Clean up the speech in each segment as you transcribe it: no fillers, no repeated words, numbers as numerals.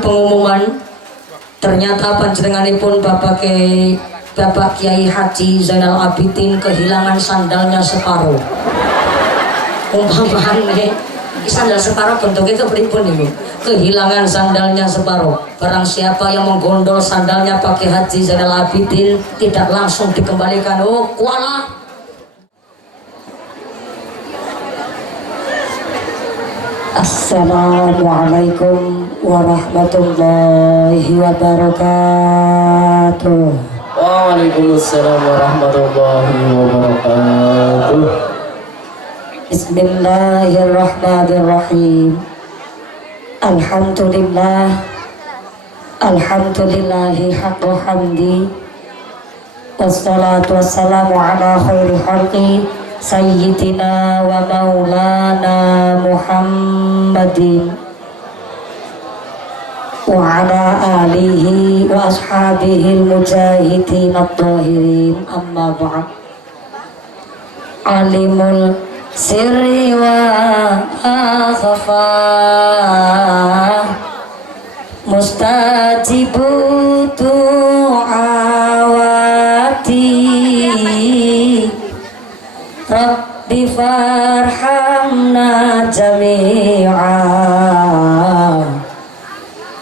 pengumuman. Ternyata panjenenganipun Bapak Kiai Haji Zainal Abidin kehilangan sandalnya separuh. Umpamane sandal separuh bentuknya kepripun ibu? Kehilangan sandalnya separuh. Barang siapa yang menggondol sandalnya pakai Haji Zainal Abidin tidak langsung dikembalikan. Oh kuala. Assalamualaikum warahmatullahi wabarakatuh. Waalaikumsalam warahmatullahi wabarakatuh. Bismillahirrahmanirrahim. Alhamdulillahi haqqa hamdi. Wassalatu wassalamu ala khairi khalqi sayyidina wa maulana Muhammadin wa ala alihi wa ashabihi al-mujahidin at-tahirin. Amma ba'd. Alimul sirri wa akhfa mustajibu du'awati Rabbi farhamna jami'a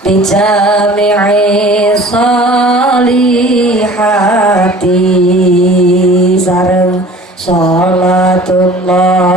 bijami'i salihati sareng salatullah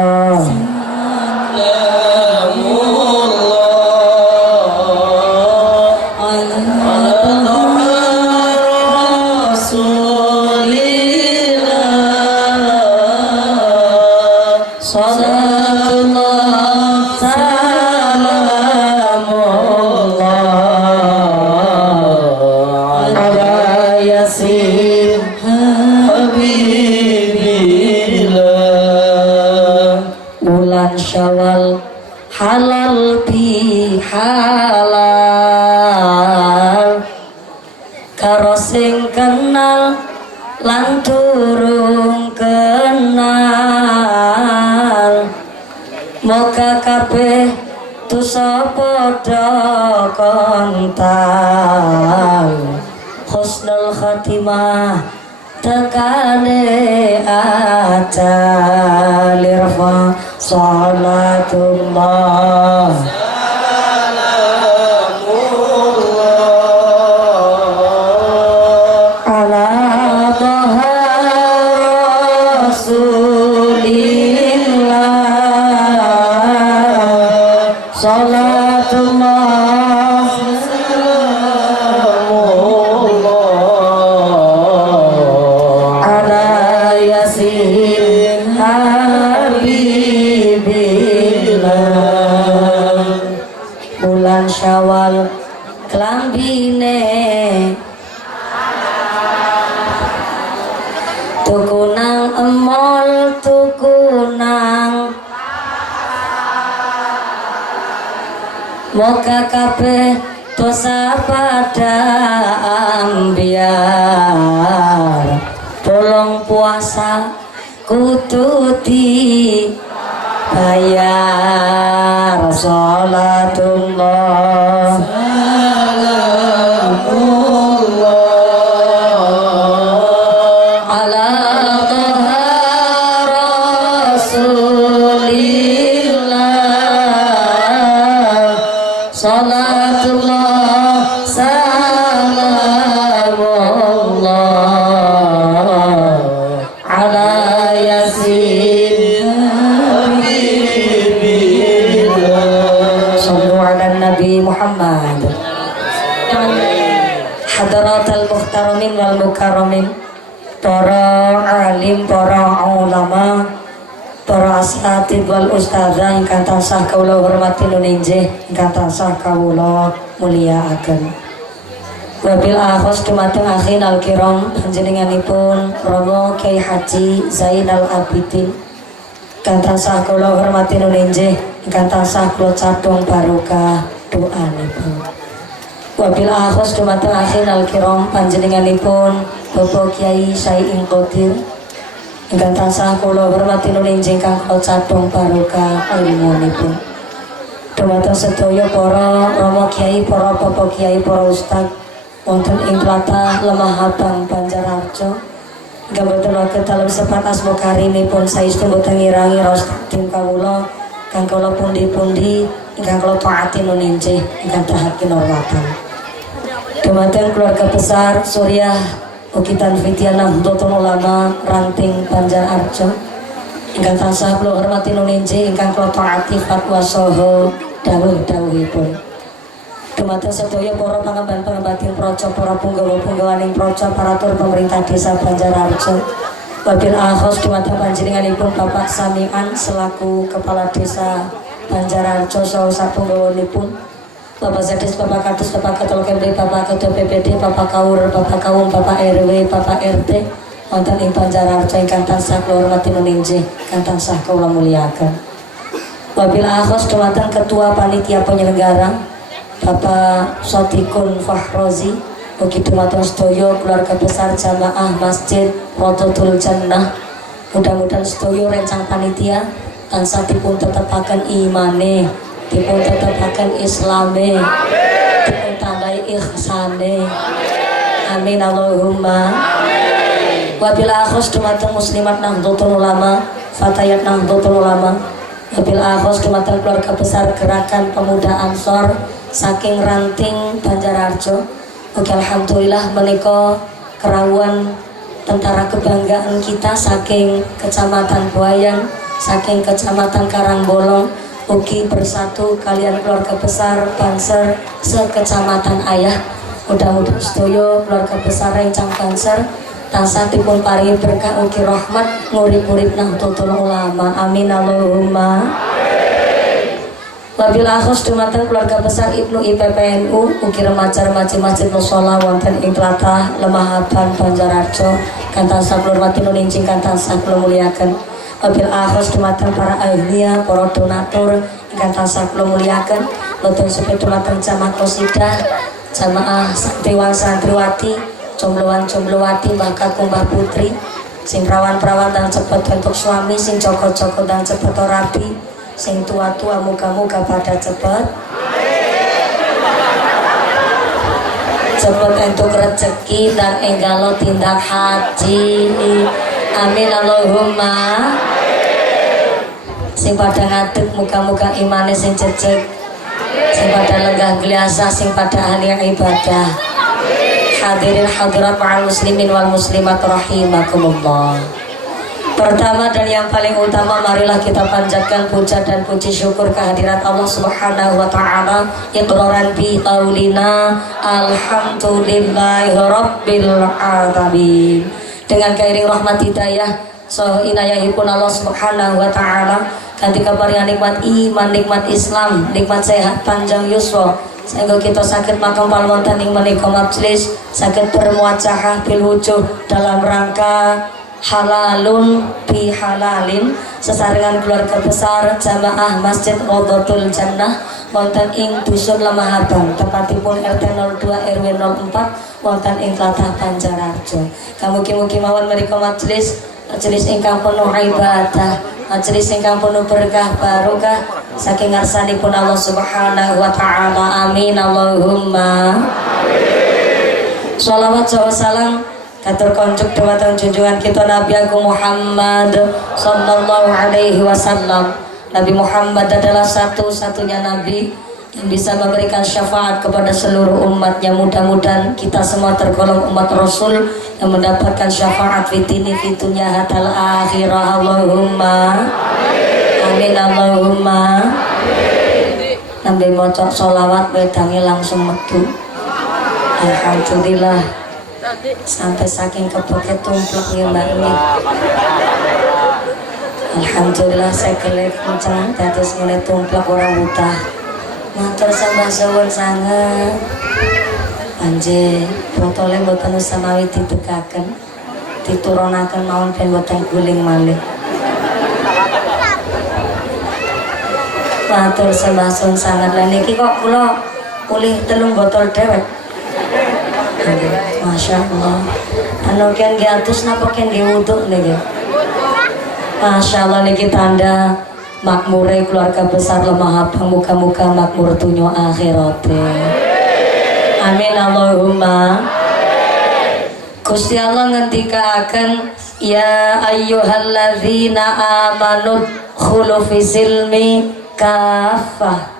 Syawal halal bi halal karo sing kenal lan durung kenal moga kabeh dosa padha kontal husnul khatimah tekane ajal irfa salatullah ala taha rasulillah salatullah Syawal klambine tukunang emol tukunang moga kabeh dosa pada ambiar tolong puasa kudu bayar salatullah salamullah ala taha rasulillah salatullah salamullah ala yasin Nabi Muhammad. Hadaratul muhtaramin wal mukarramin, para alim, para ulama, para asatid wal ustadzah ingkang tansah kawula hormati nuninjih, ingkang tansah kawula mulyakaken. Wabil akhos dumateng akhin al-kiram panjenenganipun Romo Kiai Haji Zainal Abidin ingkang tansah kawula hormati nuninjih, ingkang tansah kula cadhong barokah doanipun. Wabil akhos dumateng akhin al-kiram panjenenganipun Bapak Kiai Sayyid Qadir ingkang tansah kula hormati nuninjih ingkang kula cadhong barokah ilmunipun. Dumateng sedaya para rama kiai, para bapak kiai, para ustad wonten ing tlatah Lemah Abang Banjarharjo. Gambaten waket dalem sepat asma karimipun saestu boten ngirangi raos tim kawula kang kula pundi-pundi ingkang kula taati nuninjih ingkang dahaken hormatan. Dumateng keluarga besar Suryah Ukitan Fitian Nahdlatul Ulama Ranting Banjarharjo ingkang tansah kula hormati nuninjih ingkang kula taati fatwa saha dawuh-dawuhipun. Dumateng sedaya para pangemban-pangembatin praja, para punggawa-punggawaning praja, paratur pemerintah desa Banjarharjo. Wabil akhos dumateng panjenenganipun Bapak Samian selaku Kepala Desa Banjarharjo saha sapunggawanipun. Bapak Zadis, Bapak Kadus, Bapak Ketua Kemri, Bapak Ketua PPD, Bapak Kaur, Bapak Kaum, Bapak RW, Bapak RT wonten ing Banjarharjo ingkang tansah kula hormati nuninjih, ingkang tansah kula mulyakaken. Wabil akhos dumateng Ketua Panitia Penyelenggara Bapak Sotikun Fahrozi, ugi dumateng sedaya keluarga besar jamaah Masjid Rodotul Jannah. Mudah-mudahan sedaya rencang panitia tansah dipun tetepaken imane, dipun tetepaken islame, dipun tambahi ihsane. Amin Allahumma. Wabil akhos dumateng muslimat Nahdlatul Ulama, fatayat Nahdlatul Ulama. Wabil akhos dumateng keluarga besar Gerakan Pemuda Ansor saking Ranting Banjarharjo. Oke, alhamdulillah menika kerawuan tentara kebanggaan kita saking Kecamatan Buayan, saking Kecamatan Karangbolong, ugi bersatu kalian keluarga besar Banser sekecamatan Ayah. Mudah-mudahan sedaya keluarga besar rencang Banser tansah dipun paringi berkah ugi rahmat ngurip-urip Nahdlatul Ulama. Amin Allahumma. Wabil akhos dumateng keluarga besar Ibnu IPPNU ugi remaja-remaja Masjid Mushola wonten ing tlatah Lemah Abang Banjarharjo kang tansah kula hormati nuninjing, kang tansah kula mulyaken. Wabil akhos dumateng para ahliya, para donatur ingkang tansah kula mulyaken. Boten sepi dumateng jamaah qosidah, jamaah santriwan santriwati, jombloan-jomblowati, Mbah Kakung Mbah Putri, sing perawan-perawan dan cepet untuk suami, sing joko-joko dan cepet rapi, sing tua-tua muka-muka pada cepet untuk rezeki dan enggalo tindak haji. Amin Allahumma. Sing pada ngadeg muka-muka imane sing jejeg, sing pada lenggah gliasa, sing pada ahli ibadah. Hadirin hadirat ma'al muslimin wal muslimat rahimakumullah. Pertama dan yang paling utama, marilah kita panjatkan puja dan puji syukur kehadirat Allah Subhanahu wa taala, iqraran bi qaulina alhamdulillahi rabbil alamin. Dengan kairing rahmat hidayah so inayahipun Allah Subhanahu wa taala kanthi kaparingan nikmat iman, nikmat Islam, nikmat sehat panjang yuswa, sehingga kita sakit makam palmontan ing menika majlis sakit bermuajahah bil wujuh dalam rangka halalun bi halalin sesarengan keluarga besar jamaah Masjid Rodotul Jannah wonten ing dusun Lemah Abang, tepatipun RT 02 RW 04 wonten ing tlatah Banjarharjo. Mugi-mugi mawon menika majelis ingkang penuh ibadah, majelis ingkang penuh berkah barokah saking ngarsanipun Allah Subhanahu wa taala. Amin Allahumma. Shalawat salam katur konjuk dumateng junjungan kita Nabi Agung Muhammad sallallahu alaihi wasallam. Nabi Muhammad adalah satu-satunya nabi yang bisa memberikan syafaat kepada seluruh umatnya. Mudah-mudahan kita semua tergolong umat Rasul yang mendapatkan syafaat fitini fitunya hatal akhirah. Allahumma amin Allahumma. Nabi maca sholawat wedangi langsung metu. Alhamdulillah sampai saking kepeket tumplek ya mbak ini. Alhamdulillah saya kelek kencang dados mulai tumplek orang utah. Matur sembah suwun sanget. Anje botole mboten samawi ditegaken, diturunaken mawon ben mboten guling malih. Matur sembah suwun sanget. Lah niki kok kula pulih 3 botol dewek. Masya Allah. Anu kian giatus napa kian giwuduk niki. Masya Allah niki tanda makmure keluarga besar Lemah Abang, muga-muga makmur dunya akhirate. Amin Allahumma. Gusti Allah ngendikaaken ya ayyuhalladzina amanu khulu fi silmi kafah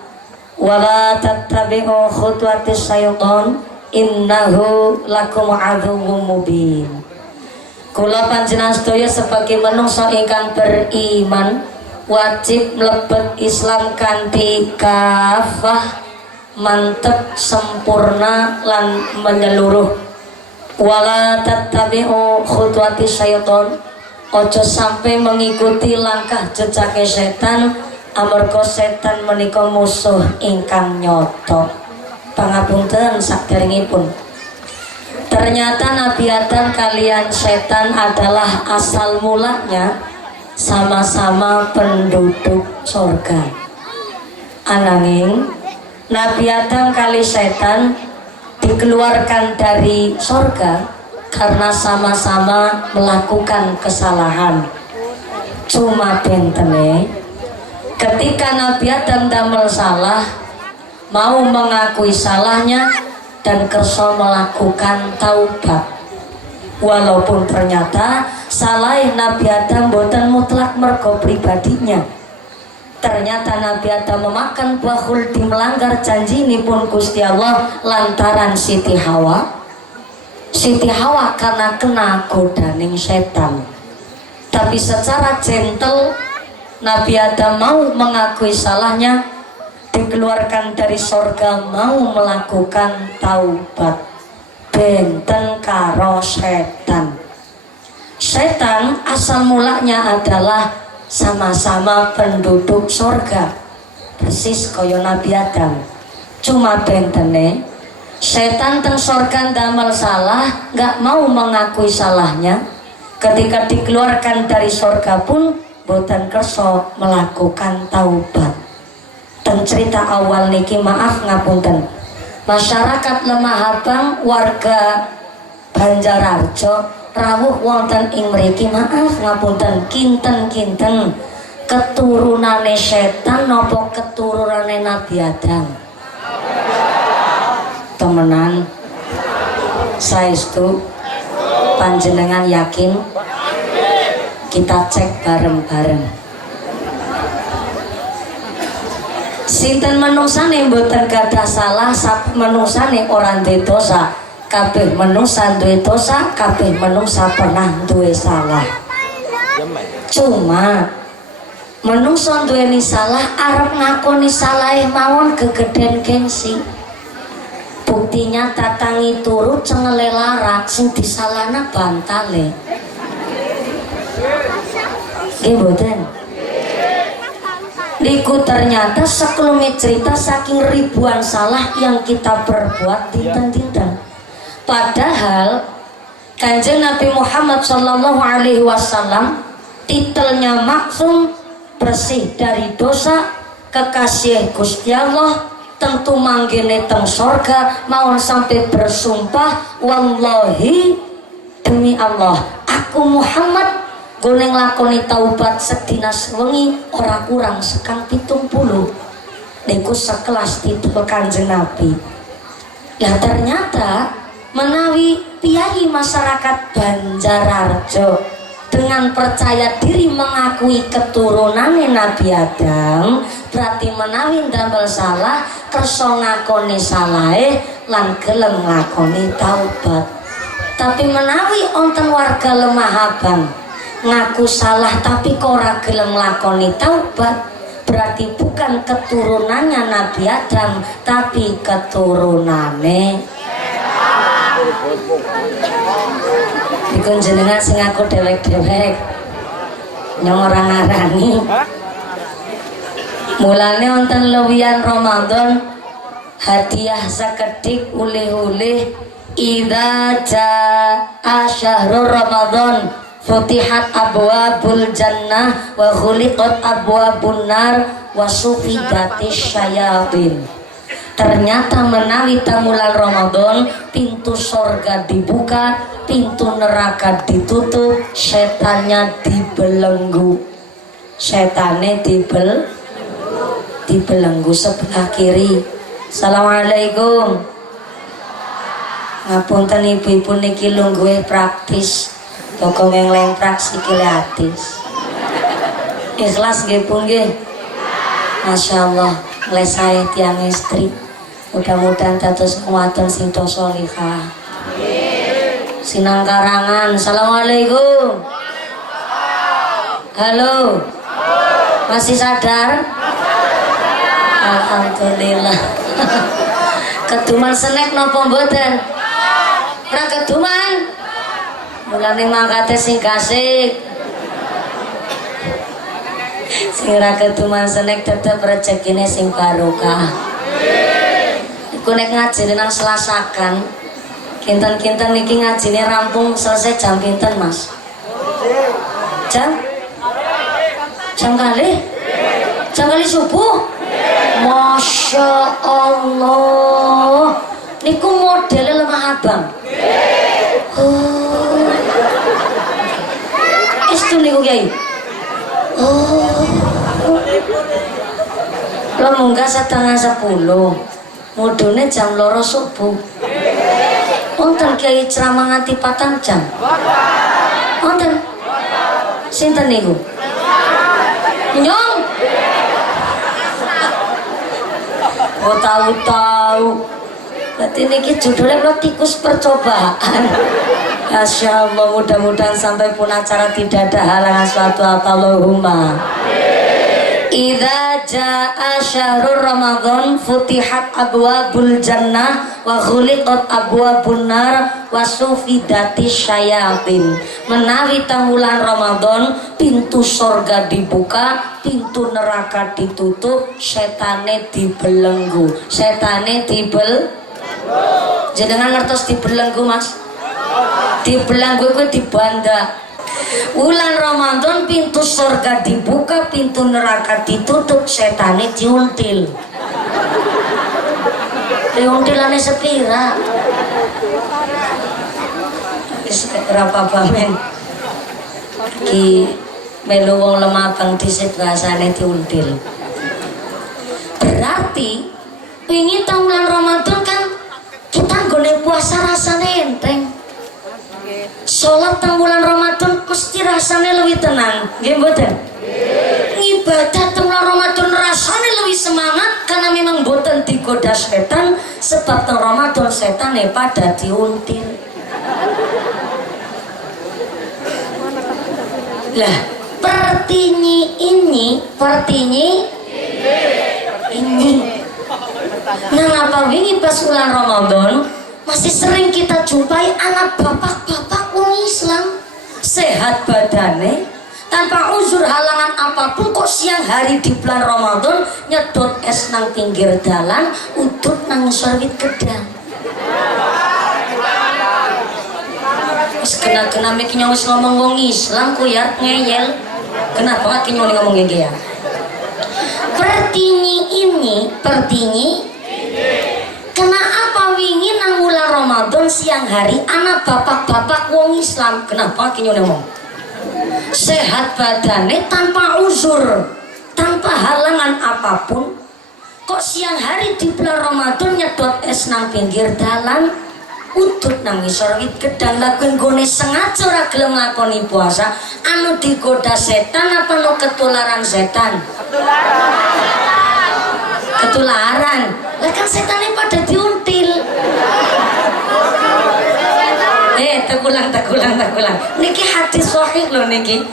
wala tattabi'u khutuwatis syaiton innahu lakum aduwwum mubin. Kula panjenengan sedaya sebagai manungsa ingkang beriman wajib mlebet Islam kanthi kafah, mantep, sempurna lan menyeluruh. Wala tattabi'u khutuwatis syaiton, ojo sampai mengikuti langkah jejake setan, amarga setan menika musuh ingkang nyoto. Pangapunten saderengipun. Ternyata Nabi Adam kalian setan adalah asal mulanya sama-sama penduduk surga. Ananging Nabi Adam kali setan dikeluarkan dari surga karena sama-sama melakukan kesalahan. Cuma bentene ketika Nabi Adam damel salah, mau mengakui salahnya dan kersa melakukan taubat. Walaupun ternyata salah Nabi Adam boten mutlak mergo pribadinya. Ternyata Nabi Adam memakan buah khuldi, melanggar janji nipun Gusti Allah lantaran Siti Hawa. Siti Hawa karena kena godaning setan. Tapi secara gentle Nabi Adam mau mengakui salahnya, dikeluarkan dari surga, mau melakukan taubat. Benten karo setan. Setan asal mulanya adalah sama-sama penduduk surga, persis kaya Nabi Adam. Cuma bentene setan teng surga damel salah, gak mau mengakui salahnya. Ketika dikeluarkan dari surga pun boten kersa melakukan taubat. Teng cerita awal niki maaf ngapunten, masyarakat Lemah Abang warga Banjararjo rawuh wonten ing mriki maaf ngapunten kinten-kinten keturunane setan napa keturunane Nabi Adam? Temenan saestu panjenengan yakin? Kita cek bareng-bareng. Sinten menungsane mboten gadah salah, sak menungsane ora duwe dosa. Kabeh menungsa duwe dosa, kabeh menungsa pernah duwe salah. Cuma menungsa duweni salah arep ngakoni salahe mawon gegeden gengsi. Buktinya tatangi turu cengele larak sing disalahna bantale. Nggih mboten? Niku ternyata sekelumit cerita saking ribuan salah yang kita perbuat dinten-dinten. Padahal Kanjeng Nabi Muhammad Sallallahu Alaihi Wasallam titelnya maksum, bersih dari dosa, kekasih Gusti Allah, tentu manggene teng sorga, mau sampai bersumpah wallahi demi Allah aku Muhammad goneng lakoni taubat sedina sewengi ora kurang sekang 70. Niku sekelas titel Kanjeng Nabi. Ya ternyata menawi piyai masyarakat Banjararjo dengan percaya diri mengakui keturunannya Nabi Adam, berarti menawi ndamel salah kersa ngakoni salahe lan gelem ngakoni taubat. Tapi menawi wonten warga Lemah Abang ngaku salah tapi kok ora gelem ngakoni taubat, berarti bukan keturunannya Nabi Adam tapi keturunane dikun jenengan sing aku dewek-dewek nyong ora ngarani. Mulane wonten lewian Ramadan hadiah sakedik ulih-ulih idza jaa syahrul Ramadan futihat abwabul jannah wa khuliqat abwabun nar wa sufidatis syayatin. Ternyata menawi tamulan Ramadan pintu sorga dibuka, pintu neraka ditutup, setannya dibelenggu. setane dibelenggu sebelah kiri. Assalamualaikum. Ngapunten ibu-ibu niki lungguhe praktis. Toko ngelemprak sikile atis. Ikhlas nggih Bu nggih. Masyaallah, les saya tiang istri. Mudah-mudahan dados wadon sing salihah. Sinang Karangan. Assalamualaikum. Halo. Masih sadar? Alhamdulillah. Keduman senek napa mboten? Ora keduman. Mulane mangkate sing kasih. Sing ora keduman senek tetep rezekine sing barokah. Iku nek ngajine nang Selasakan, kinten-kinten niki ngajine rampung selesai jam pinten, Mas? Jam kali? Jam kali subuh? Masya Allah. Niku modelnya lemah abang. Oh. Istu niku Kiai. Oh. Lo munggah 9:30. Mudune jam 2 subuh. Wonten Kiai ceramah nganti 4 jam. Wonten. Sinten niku? Nyong. Oh tahu. Berarti niki judulnya lo tikus percobaan. Masya Allah, mudah-mudahan sampai pun acara tidak ada halangan suatu apa Allahumma. Idza jaa syahrul Ramadan futihat abwabul jannah wa khuliqat abwabun nar wa sufidatis syayatin. Menawi bulan Ramadan pintu surga dibuka, pintu neraka ditutup, setane dibelenggu. Jenengan ngertos dibelenggu, Mas? Dibelenggu itu dibanda. Bulan Ramadan pintu surga dibuka, pintu neraka ditutup, setane diuntil. Diuntilane sepira? Wis ora apa-apa men. Ki melu wong lemah bang disit bahasane diuntil. Berarti wingi bulan Ramadan kan kita nggone puasa rasane enteng. Sholat teng bulan Ramadan mesti rasanya lebih tenang, nggih mboten? Ibadah teng bulan Ramadan rasanya lebih semangat karena memang mboten digoda setan, sebab teng Ramadan setane pada diuntil. Lah, pertinyi ini. Nah, apa wingi pas bulan Ramadan masih sering kita jumpai anak bapak-bapak wong Islam sehat badane tanpa uzur halangan apapun kok siang hari di bulan Ramadan nyedot es nang pinggir dalan udut nang sawit gedang. Wis kena miki wis ngomong wong Islam ku ya ngeyel. Kenapa ki ngomong ngene ya? Pertinyi. Kenapa wingi nang bulan Ramadan siang hari anak bapak-bapak wong Islam? Kenapa ki ngomong? Sehat badane tanpa uzur, tanpa halangan apapun. Kok siang hari di bulan Ramadan nyedot es nang pinggir dalan, udut nang ngisor wit gedang lagu nggone sengaja ora gelem nglakoni puasa, anu digoda setan apa no ketularan setan? Ketularan. Lah kan setannya pada diuntil. Tegulang. Niki hadis sahih lho niki.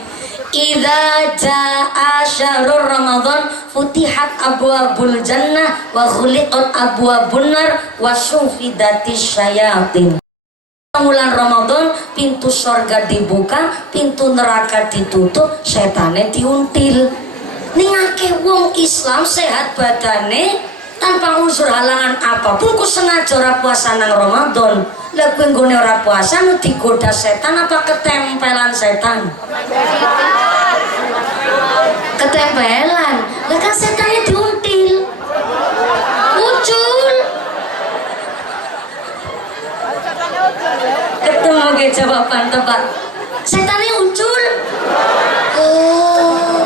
Idza jaa syahrul Ramadan futihat abwabul jannah wa khuliqat abwabun nar wa sufidatis syayatin. Bulan Ramadan pintu surga dibuka, pintu neraka ditutup, setane diuntil. Ning akeh wong Islam sehat badane tanpa unsur halangan apapun ku sengaja ora puasa nang Ramadan. Lah kowe nggone ora puasa nu digoda setan apa ketempelan setan? Ketempelan. Lah kan setannya diuntil. Muncul. Ketemu ge jawaban tebak. Setannya muncul. Oh.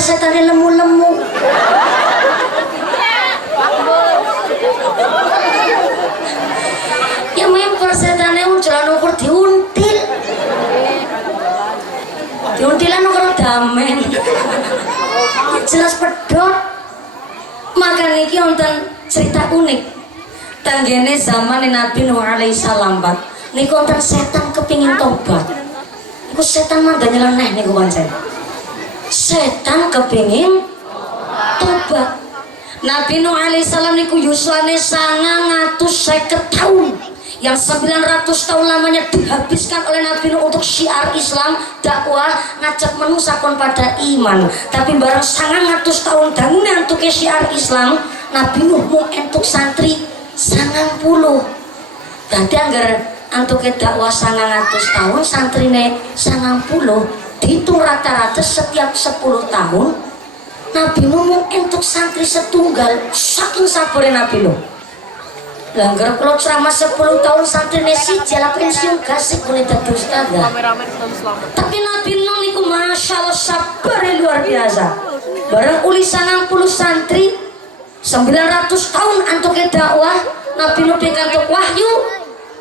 persetane lemu-lemu. Ya memper setane jalan ukur diuntil. Diuntilan ukur damen. Jelas pedot. Maka niki wonten cerita unik. Tanggene zaman Nabi Nuh alaihi salam Pak. Niku wonten setan kepingin tobat. Niku setan mangga nyeleneh niku pancen. Setan kepingin tobat. Nabi Nuh alaihi salam niku yuswane 950 tahun. Yang 900 tahun lamanya dihabiskan oleh Nabi Nuh untuk syiar Islam, dakwah, ngajak manusia kon pada iman. Tapi barang 900 tahun dangunnya untuk syiar Islam, Nabi Nuh mau entuk santri 90. Tadi anggar untuk dakwah 900 tahun santrine 90, dihitung rata-rata setiap 10 tahun Nabi Nuh mau entuk santri setunggal. Saking sabarnya Nabi Nuh. Langgar kalau ceramah 10 tahun santri nesi jalan pensiun kasih boleh jadi ustazah. Tapi Nabi Nuh niku masya Allah sabar luar biasa. Barang uli 90 santri 900 tahun antuk dakwah, Nabi Nuh pikantuk wahyu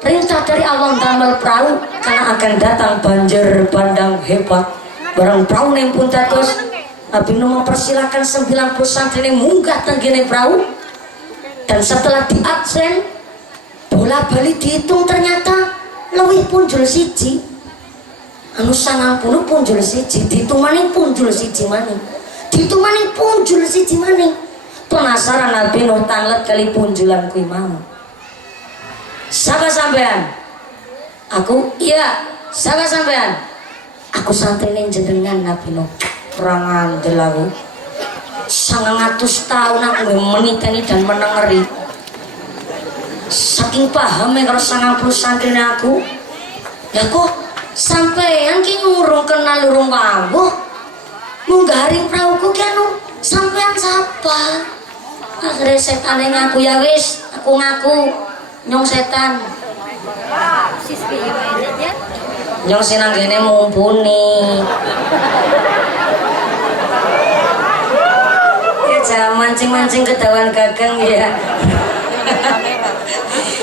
perintah dari Allah damel perahu karena akan datang banjir bandang hebat. Barang perahu yang pun tatus Nabi Nuh mempersilahkan 90 santri ini munggah tenggine perahu. Dan setelah diabsen bola balik dihitung ternyata lebih punjul siji anu 90 punjul siji dihitung maning punjul siji maning dihitung maning punjul siji maning. Penasaran Nabi Nuh tanglet kali punjulan kui mau. Siapa sampean? Aku iya. Siapa sampean? Aku santri jenengan Nabi Nuh. Kurang andel aku. 900 tahun aku meniteni dan menengeri. Saking pahamnya kalau 90 santri aku. Ya kok sampean ki nyurung kenal lurung wawuh. Munggaring prauku ki anu sampean siapa? Akhirnya setan ngaku ya wis, aku ngaku nyong setan. Nyong sinang kene mumpuni. Jangan mancing-mancing ketahuan gagang ya.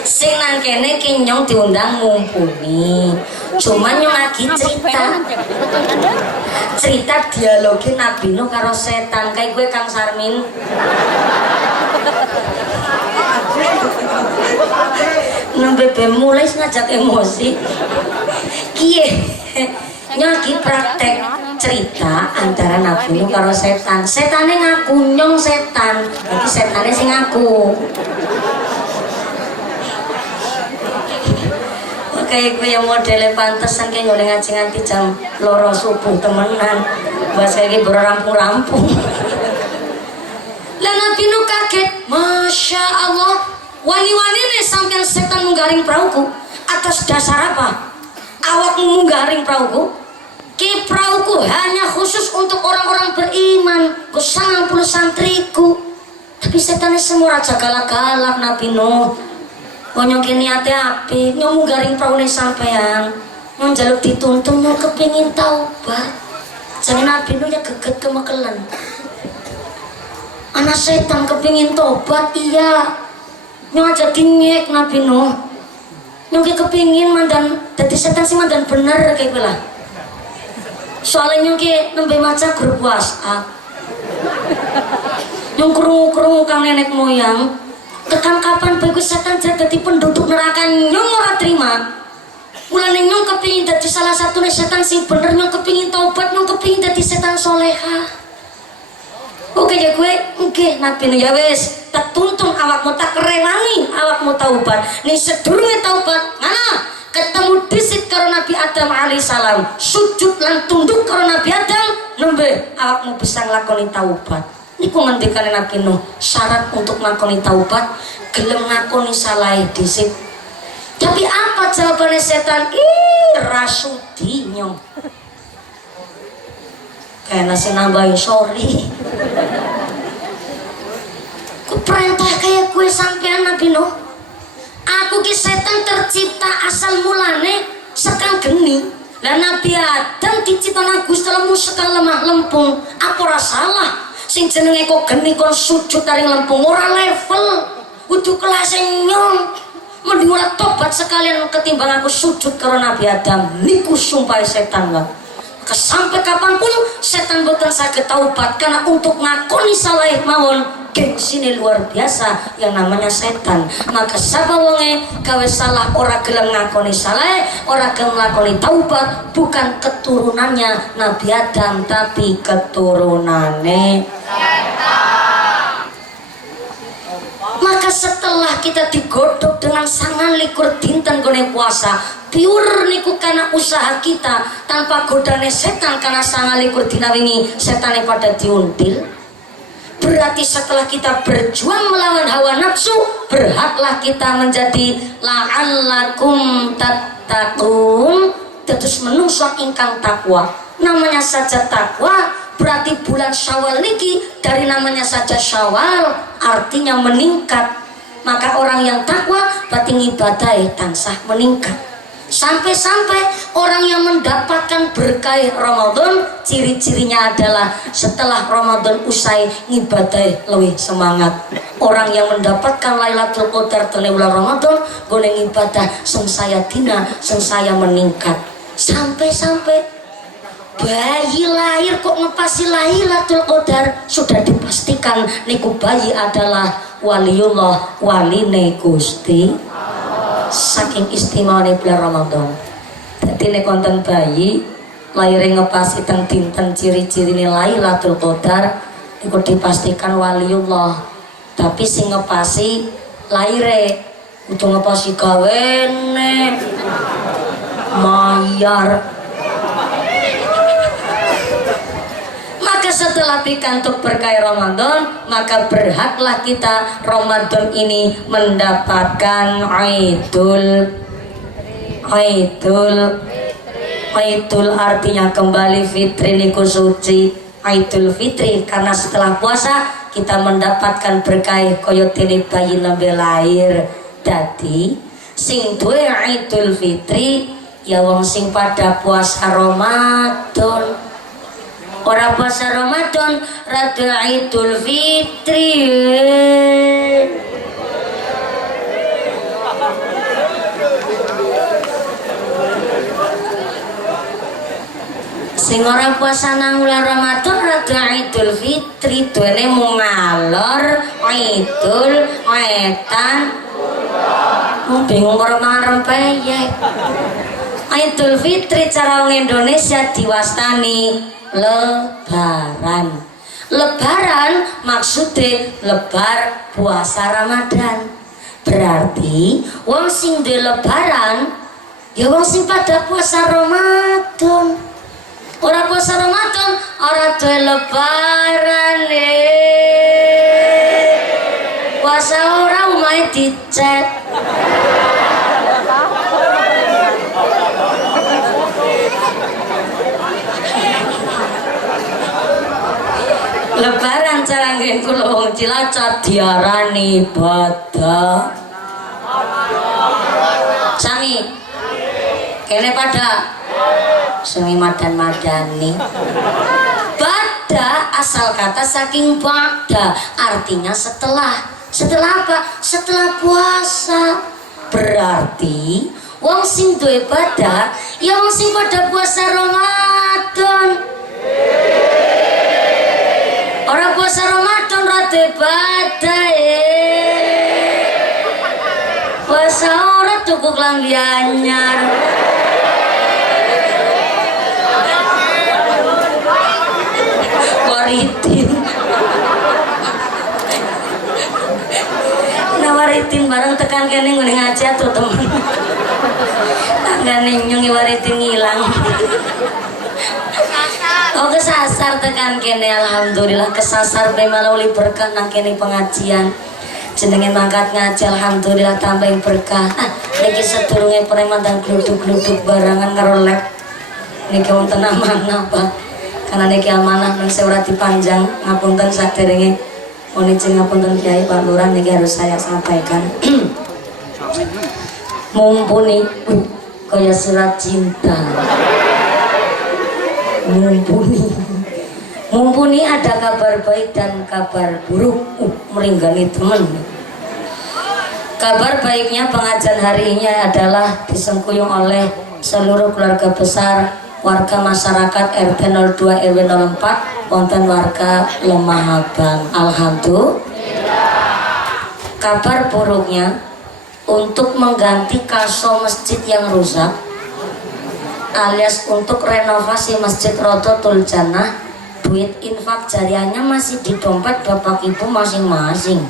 Sing nang kene ki nyong diundang mumpuni. Cuman nyong lagi cerita dialogi Nabi Nuh karo setan kayak gue Kang Sarmin. Nembe mulai ngajak emosi. Kiye nyong lagi praktek cerita antara Nabi Nuh karo setan. Setane ngaku nyong setan, jadi setane sing ngaku. Kayak gue yang modelnya pantesan kayak ngoleh ngaji nganti jam loro subuh temenan. Bahas kayak berampung-rampung. Lah Nabi Nuh kaget, masya Allah. Wani-wani nih sampai setan menggaring perahuku. Atas dasar apa? Awakmu menggaring perahuku? Ki perahuku hanya khusus untuk orang-orang beriman. Ku 90 santriku. Tapi setannya semua raja galak-galak Nabi Nuh. Nyong kini hati-hati, nyong garing perahu nih sampean. Nyong jaluk dituntun, nyong kepingin taubat. Jangan Nabi Nuh ya geget kemekelan. Anak setan kepingin taubat, iya. Nyong aja dingek Nabi Nuh. Nyong kepingin mandan, jadi setan sih mandan bener kayak gue lah. Soalnya nyong nembe maca grup WhatsApp. Nyong kerungu-kerungu kang nenek moyang. Tekan kapan bagus setan jadi penduduk neraka nyong ora terima. Mulane nyong kepingin dadi salah satu setan sing bener, nyong kepingin taubat, nyong kepingin dadi setan soleha. Oke ya gue, oke Nabi Nuh ya wes, tak tuntun awakmu, tak kerelani awakmu taubat. Nih sedurunge taubat, mana? Ketemu disit karo Nabi Adam alaihissalam, sujud lan tunduk karo Nabi Adam, nembe awakmu bisa nglakoni taubat. Niku ngendikane Nabi Nuh, syarat untuk ngakoni taubat gelem ngakoni salah disit. Tapi apa jawabannya setan? Rasudi nyong. Kayak nasi nambahin sorry. Ku perintah kayak gue sampean Nabi Nuh. Aku ki setan tercipta asal mulane sekang geni. Dan Nabi Adam diciptakan Gusti Allah sekal lemah lempung. Apa ora salah? Sing jenenge kok geni kon sujud taring lempung ora level. Kudu kelas nyong. Mending ora tobat sekalian ketimbang aku sujud karo Nabi Adam. Niku sumpah setan lah. Sampai kapanpun setan boten saged taubat karena untuk ngakoni salah mawon gengsine luar biasa yang namanya setan. Maka sapa wonge gawe salah ora gelem ngakoni salah, ora gelem ngakoni taubat, bukan keturunannya Nabi Adam tapi keturunane setan. Maka setelah kita digodok dengan sangat likur dinten gone puasa, pure niku karena usaha kita tanpa godane setan karena sangat likur dina wingi setane pada diuntil. Berarti setelah kita berjuang melawan hawa nafsu, berhaklah kita menjadi la'allakum tattaqun, terus menungso ingkang takwa. Namanya saja takwa, berarti bulan Syawal niki dari namanya saja Syawal artinya meningkat. Maka orang yang takwa berarti ibadah tansah meningkat. Sampai-sampai orang yang mendapatkan berkah Ramadan ciri-cirinya adalah setelah Ramadan usai ibadah lebih semangat. Orang yang mendapatkan Lailatul Qadar di bulan Ramadan gone ibadah sengsaya dina sengsaya meningkat. Sampai-sampai bayi lahir kok ngepasi Lailatul Qadar sudah dipastikan niku bayi adalah waliullah waline Gusti. Saking istimewa bulan Ramadan. Jadi nek konten bayi lahirnya ngepasi teng dinten ciri-cirine Lailatul Qadar niku dipastikan waliullah. Tapi sing ngepasi lahire kudu ngepasi gawene mayar. Setelah pikantuk berkah Ramadan, maka berhaklah kita Ramadan ini mendapatkan Aidul artinya kembali fitri niku suci. Aidul Fitri karena setelah puasa kita mendapatkan berkah kaya dene bayi nembe lahir. Dadi sing duwe Aidul Fitri ya wong sing pada puasa Ramadan. Orang puasa Ramadan rada Idul Fitri. Sing ora puasa nang bulan Ramadan rada Idul Fitri duene mung ngalor Idul Wetan. Bingung karo mangan rempeyek. Idul Fitri cara wong Indonesia diwastani Lebaran. Lebaran maksudnya lebar puasa Ramadan. Berarti wong sing duwe lebaran ya wong sing pada puasa Ramadan. Ora puasa Ramadan ora duwe lebaran puasa ora umahe dicet. Lebaran cara nggih kula wong Cilacap diarani ibadah. Sami. Kene pada semi madan-madani. Bada asal kata saking bada artinya setelah. Setelah apa? Setelah puasa. Berarti wong sing duwe bada ya wong sing pada puasa Ramadan. Orang puasa Ramadan rada ibadah puasa ora tuku klambi anyar. Waritin nawaritin bareng tekan kene ngene ngaji atuh temen. Tanggane nyung waritin ngilang. Oh kesasar tekan kene alhamdulillah kesasar bemaloli berkah nang kene pengajian jenenge mangkat ngaji alhamdulillah tambah yang berkah. Niki sedurunge preman dan gluduk-gluduk barangan karo lek niki wonten amanah Pak karena niki amanah nang ora dipanjang ngapunten saderenge mohon izin ngapunten Kiai Pak Lurah niki harus saya sampaikan. Mumpuni kaya surat cinta mumpuni ada kabar baik dan kabar buruk. Meringgali temen. Kabar baiknya pengajian hari ini adalah disengkuyung oleh seluruh keluarga besar warga masyarakat RT 02 RW 04 wonten warga Lemah Abang. Alhamdulillah. Kabar buruknya, untuk mengganti kaso masjid yang rusak alias untuk renovasi Masjid Rodotul Jannah, duit infak jariahnya masih di dompet bapak ibu masing-masing.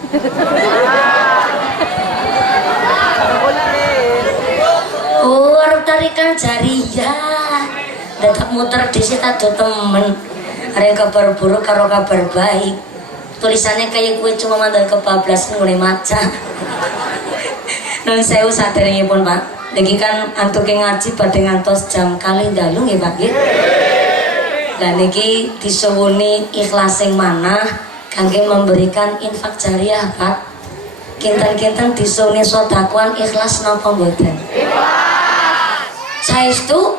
Oh, tarikan jariah dadak muter disit ada temen. Ada kabar buruk karo kabar baik. Tulisannya kayak gue cuma mandal kebablasan ngene maca. Nun sewu saderengipun Pak. Niki kan antuke ngaji badhe ngantos jam kalih dalu nggih Pak nggih. Lah niki disuwuni ikhlas sing manah kangge memberikan infak jariah Pak. Kinten-kinten disuwuni sedekah ikhlas napa mboten? Ikhlas. Saestu?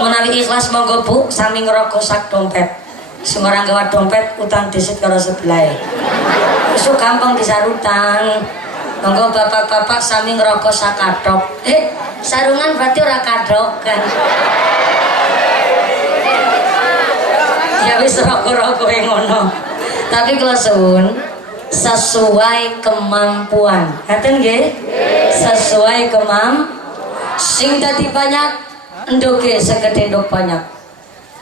Menawi ikhlas monggo Bu sami ngrokok sak dompet. Sembarang gawa dompet utang disit karo sebelah. Isu gampang disarutan. Monggo bapak-bapak sami ngerokok sak kadok. Sarungan berarti ora kadok kan. Ya wis rokok-rokok yang ngono. Tapi kalau suwun sesuai kemampuan. Ngaten nggih? Sesuai sing dadi banyak ndoge segede ndok banyak.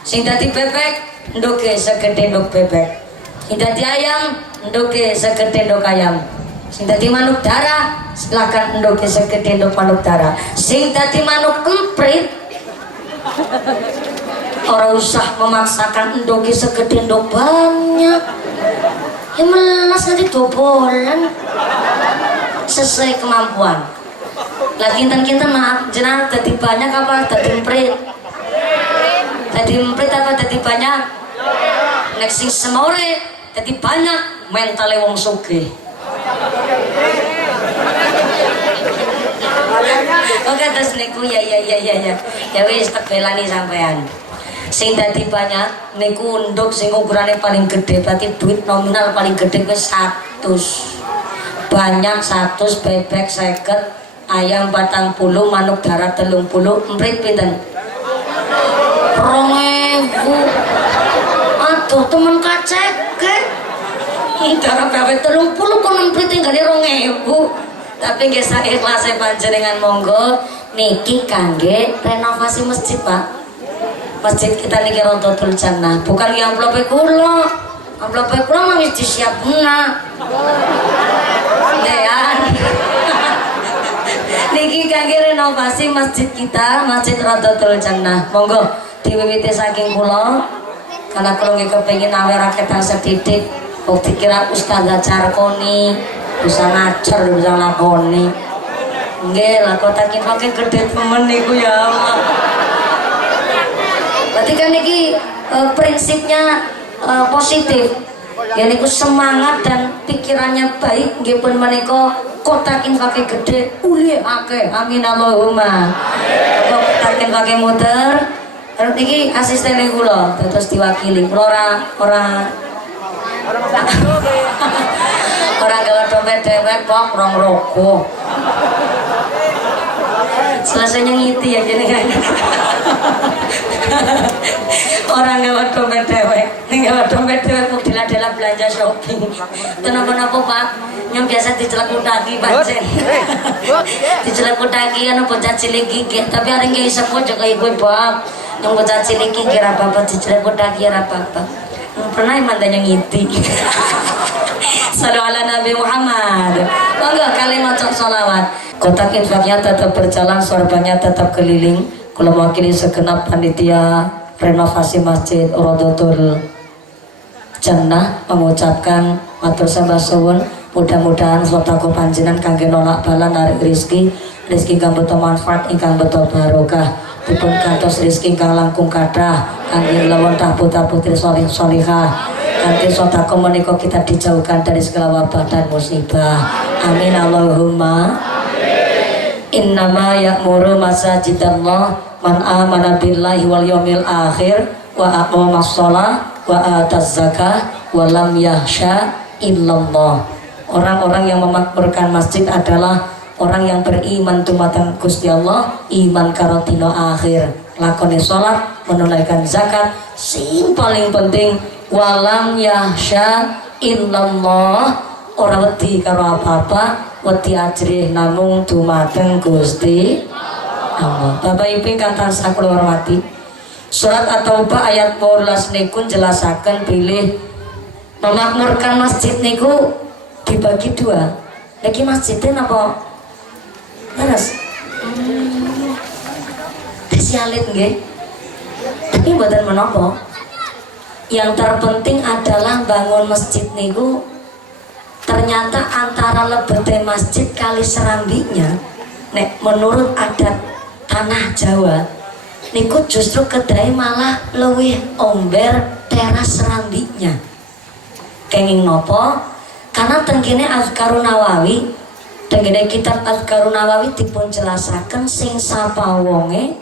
Sing dadi bebek ndoge segede ndok bebek. Sing dadi ayam ndoge segede ndok ayam. Sing dadi manuk darah silakan ndoge segede ndok manuk darah. Sing dadi manuk emprit ora usah memaksakan ndoge segede ndok banyak. Ya melas nanti dobolan. Sesuai kemampuan. Lah kinten-kinten maaf jenengan dadi banyak apa dadi emprit? Dadi emprit apa dadi banyak? Nek sing semore dadi banyak mentale wong sugih. Oke terus niku ya. Ya wis tak belani sampean. Sing dadi banyak niku nduk sing ukurane paling gede berarti duit nominal paling gede wis 100. Banyak 100, bebek 50, ayam 40, manuk darah 30, emprit pinten? 2000. Aduh temen kacek ke darah bebek 30 kon emprit tinggale 2000. Tapi nggih sak ikhlase panjenengan monggo niki kangge renovasi masjid Pak. Masjid kita niki Rodotul Jannah, bukan yang amplope kula. Amplope kula mah wis disiapna. Dean. Niki kangge renovasi masjid kita, Masjid Rodotul Jannah. Monggo diwiwiti saking kula. Karena kula nggih kepengin awe raketan sedidik. Kok dikira Ustazah Carkoni bisa ngajar bisa lakoni. Nggih, lah kok tak pakai gede temen niku ya Allah. Berarti kan niki prinsipnya positif. Ya niku semangat dan pikirannya baik nggih pun menika kotak infake gede uli akeh. Amin Allahumma. Kok kotak infake muter. Terus niki asisten kula terus diwakili. Kula orang gawa dompet dewek kok rong rokok. Selesainya ngiti ya gini kan. Orang gawa dompet dewek, gawa dompet dewek kok dila-dila belanja shopping. Kenapa-napa Pak? Yang biasa dicelekutaki pancen. Dicelekutaki anu bocah cilik gigih, tapi areng ki iso juga ibu bab. Yang bocah cilik gigih ra apa dicelekutaki ra apa. Pernah mandanya ngiti. Sallu ala Nabi Muhammad. Monggo kalimat sholawat. Kotak infaknya tetap berjalan, sorbannya tetap keliling. Kalau mewakili segenap panitia renovasi Masjid Rodotul Jannah mengucapkan matur sembah suwun. Mudah-mudahan sedekah panjenengan kangge nolak bala narik rezeki kang beto manfaat ingkang beto barokah. Dipun kantos rezeki ingkang langkung kathah kangge lawan tahputa putri sholihah. Kanthi sedekah menika kita dijauhkan dari segala wabah dan musibah. Amin Allahumma. Innama ya'muru masajidallah man amana billahi wal yawmil akhir wa aqamas shalah wa ataz zakah wa lam yahsya illallah. Orang-orang yang memakmurkan masjid adalah orang yang beriman dumateng Gusti Allah, iman karo dina akhir, lakoni salat, menunaikan zakat, sing paling penting walam yahsya illallah, ora wedi karo apa-apa, wedi ajrih namung dumateng Gusti Allah. Bapak Ibu ingkang tansah kula hormati, surat At-Taubah ayat 12 niku jelasaken bilih memakmurkan masjid niku dibagi dua. Niki masjidnya apa? Terus desialit nggih. Tapi mboten menapa. Yang terpenting adalah bangun masjid niku ternyata antara lebete masjid kali serambinya nek menurut adat tanah Jawa niku justru kedai malah luwih omber teras serambinya. Kenging nopo? Karena tenggene Azkarun Nawawi, tenggene kitab Azkarun Nawawi dipun jelasaken sing sapa wonge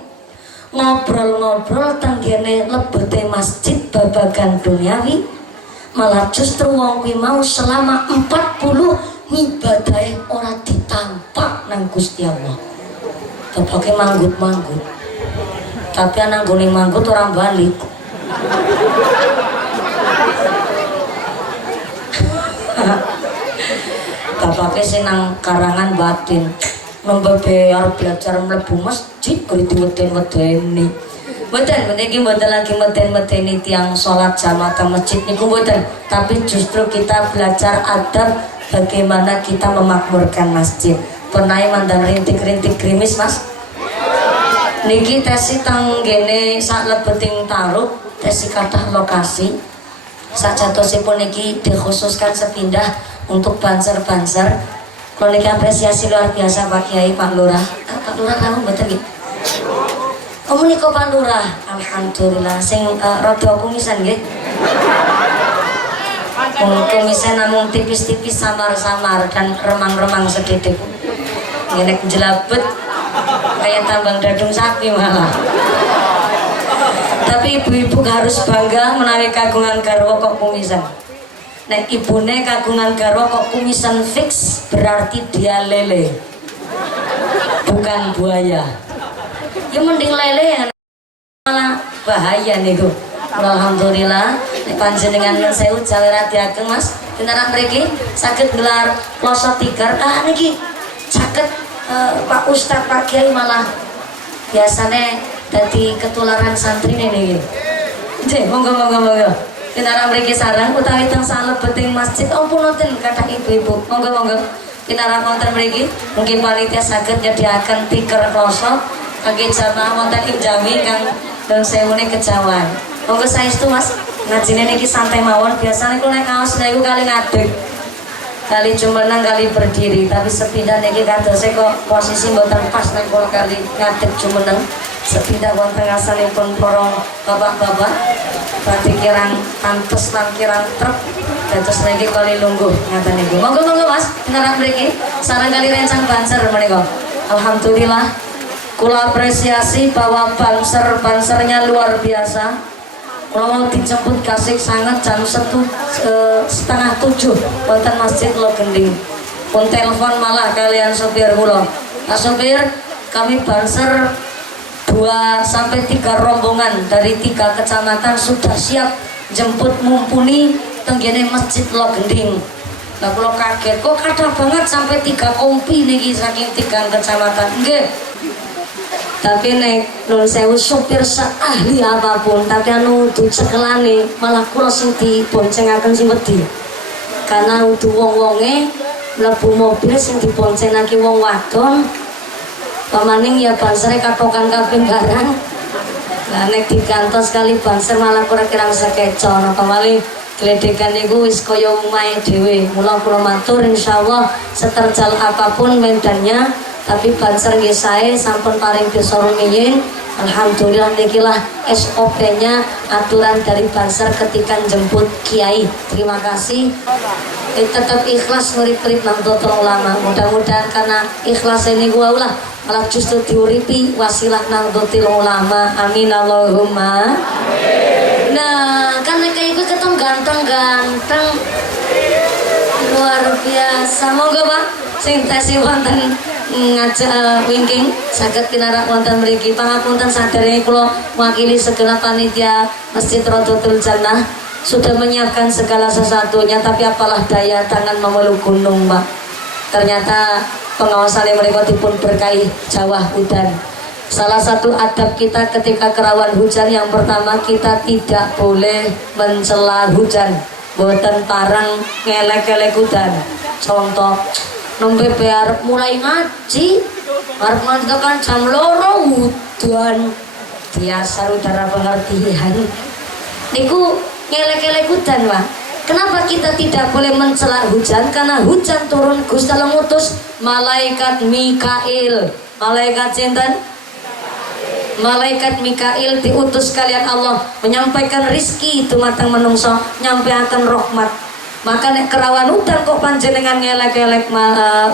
ngobrol-ngobrol tenggene lebete masjid babagan duniawi, malah justru wong kuwi mau selama 40 ngibadahe ora ditampak nang Gusti Allah. Kepake manggut-manggut. Tapi nang gone manggut orang balik. Bapaknya senang karangan batin membeber belajar mlebu masjid kudu diweden-wedeni. Mboten iki mboten lagi meden-medeni tiang salat jamaah masjid niku mboten, tapi justru kita belajar adab bagaimana kita memakmurkan masjid. Pernah mandang rintik-rintik grimis, Mas? Niki tesi tanggene sak lebeting taruk, tesi kathah lokasi. Sajatosipun niki dikhususkan sepindah untuk banser-banser. Kalau niki apresiasi luar biasa Pak Kiai, Pak Lurah. Pak Lurah kamu betul nggih? Kamu niko Pak Lurah. Alhamdulillah sing rada kumisan nggih. Kumisan namung tipis-tipis samar-samar dan remang-remang sedikit. Nek jelabet kayak tambang dadung sapi malah. Tapi ibu-ibu harus bangga menawi kagungan garwa kok kumisan. Nek ibune kagungan garwa kok kumisan fix berarti dia lele, bukan buaya. Ya mending lele ya, malah bahaya niku. Alhamdulillah nek panjenengan sewu jalera diageng Mas, dinten mriki saged gelar kloso tigar. Niki saged Pak Ustadz, Pak Kiai malah biasanya dadi ketularan santri nih. Jadi monggo. Kinara mriki sarang utawi teng salebeting masjid ampun wonten kathah ibu-ibu. Monggo. Kinara wonten mriki mungkin panitia saged nyediaken tiker kloso kangge jamaah wonten ing jami kang don sewune kejawan. Monggo saestu Mas, ngajine niki santai mawon. Biasane kula nek kaos niku kali ngadeg. Kali jumeneng kali berdiri, tapi sepindah niki kadose kok posisi mboten pas nek kula kali ngadeg jumeneng. Sepindah wonten ngasanipun para bapak-bapak badhe kirang pantes lan kirang trep dados niki kali lungguh ngaten niku. Monggo Mas, pinara mriki sareng kali rencang banser menika. Alhamdulillah kula apresiasi bahwa bansernya luar biasa. Kalau dijemput kasih sangat jam 6:30 wonten Masjid Logending. Pun telepon malah kalian sopir kula. Pak sopir, kami banser 2 sampai 3 rombongan dari 3 kecamatan sudah siap jemput mumpuni tenggene Masjid Logending. Lah kula kaget kok kathah banget sampai 3 kompi niki saking 3 kecamatan. Nggih. Tapi nek nun sewu sopir seahli apapun tapi anu dicekelane malah kula sing diboncengaken sing wedi. Karena udu wong-wonge mlebu mobil sing diboncenake wong wadon. Pamaning ya bansere katokan kabeh barang. Lah nek digantos kali banser malah kira-kira sekeco napa malih gledekan niku wis kaya omahe dhewe. Mula kula matur insyaallah seterjal apapun medannya tapi banser nggih sae sampun paring desa rumiyin Alhamdulillah nikilah SOP-nya aturan dari Banser ketika jemput kiai. Terima kasih. Tetap ikhlas nurip-nurip Nahdlatul Ulama. Mudah-mudahan karena ikhlas ini gua ulah malah justru diuripi wasilah Nahdlatul Ulama. Amin Allahumma. Nah, karena kayak gue ketemu ganteng-ganteng luar biasa. Monggo Pak, sing tesi wonten ngajak wingking saged pinarak wonten mriki. Pangapunten sadèrèngé kula mewakili segala panitia Masjid Rodotul Jannah sudah menyiapkan segala sesuatunya, tapi apalah daya tangan memeluk gunung, Pak. Ternyata pengawasan mereka dipun berkahi Jawa Udan. Salah satu adab kita ketika kerawan hujan yang pertama, kita tidak boleh mencela hujan. Boten parang ngelek-ngelek udan. Contoh nombe arep mulai ngaji, arep ngantekan jam loro udan. Biasa udara pengertian. Niku ngelek-ngelek udan, Pak. Kenapa kita tidak boleh mencela hujan? Karena hujan turun Gusti Allah ngutus malaikat Mikail. Malaikat sinten? Malaikat Mikail diutus kalian Allah menyampaikan rizki dumateng menungso, nyampaikan rahmat. Maka nek kerawan udan kok panjenengan ngelek-ngelek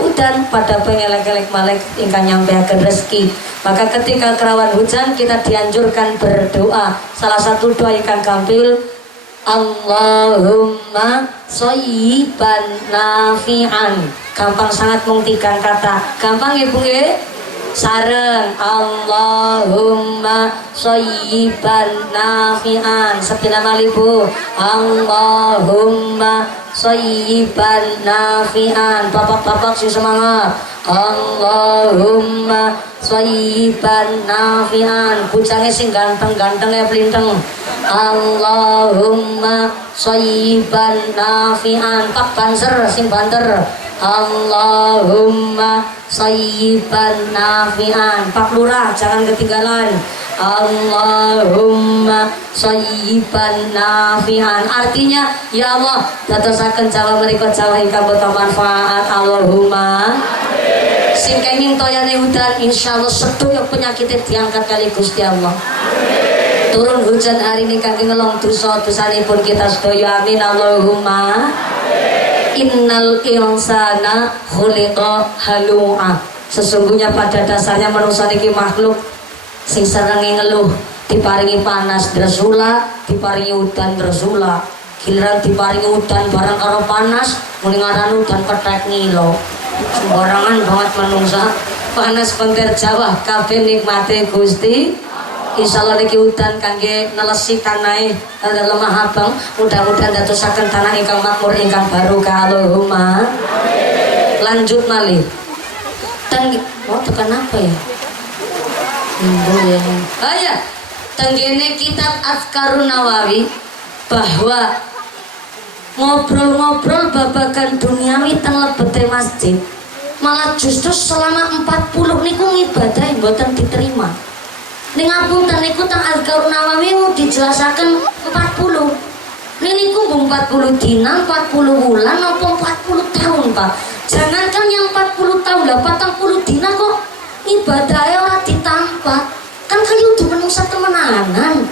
udan pada pengelek-ngelek malaikat ingkang nyampaikan rezeki. Maka ketika kerawan hujan kita dianjurkan berdoa. Salah satu doa ingkang gampil, Allahumma shayyiban nafi'an. Gampang sangat mung 3 kata. Gampang ya Bu nggih? Sareng Allahumma shayyiban nafi'an. Sepina malibu Allahumma shayyiban nafi'an. Bapak-bapak sing semangat Allahumma shayyiban nafi'an. Bujange sing ganteng-ganteng ya plinteng Allahumma shayyiban nafi'an. Pak Banser sing banter Allahumma shayyiban nafi'an. Pak Lurah jangan ketinggalan Allahumma shayyiban nafi'an. Artinya ya Allah dadosaken Jawa mereka Jawa ingkang boten manfaat. Allahumma sing kenging toyane udan insyaallah sedaya penyakitnya diangkat kali Gusti Allah. Turun hujan hari ini kangge ngelong dosa-dosanipun kita sedaya. Amin Allahumma. Innal insana khuliqa halu'a. Sesungguhnya pada dasarnya manusia niki makhluk sing senenge ngeluh. Diparingi panas dresula, diparingi udan dresula. Giliran diparingi udan barang karo panas, muni ngaran udan kethek ngilo. Sembarangan banget manusia. Panas penter Jawa kabeh nikmate Gusti. Insyaallah niki udan kangge nelesi tanahe lemah abang. Mudah-mudahan dadosaken tanah ingkang makmur ingkang barokah. Allahumma. Lanjut malih. Mau tekan apa ya? Oh ya, tenggene kitab Azkarun Nawawi bahwa ngobrol-ngobrol babagan duniawi teng lebete masjid malah justru selama 40 niku ibadah mboten diterima. Ning ngapunten niku teng Azkarun Nawawi dijelasaken 40. Niku mung 40 dina, 40 bulan apa 40 tahun, Pak. Jangankan yang 40 tahun lah, 40 dina kok ibadahnya ora ditampat. Kan kayu udah menungsa temenanan.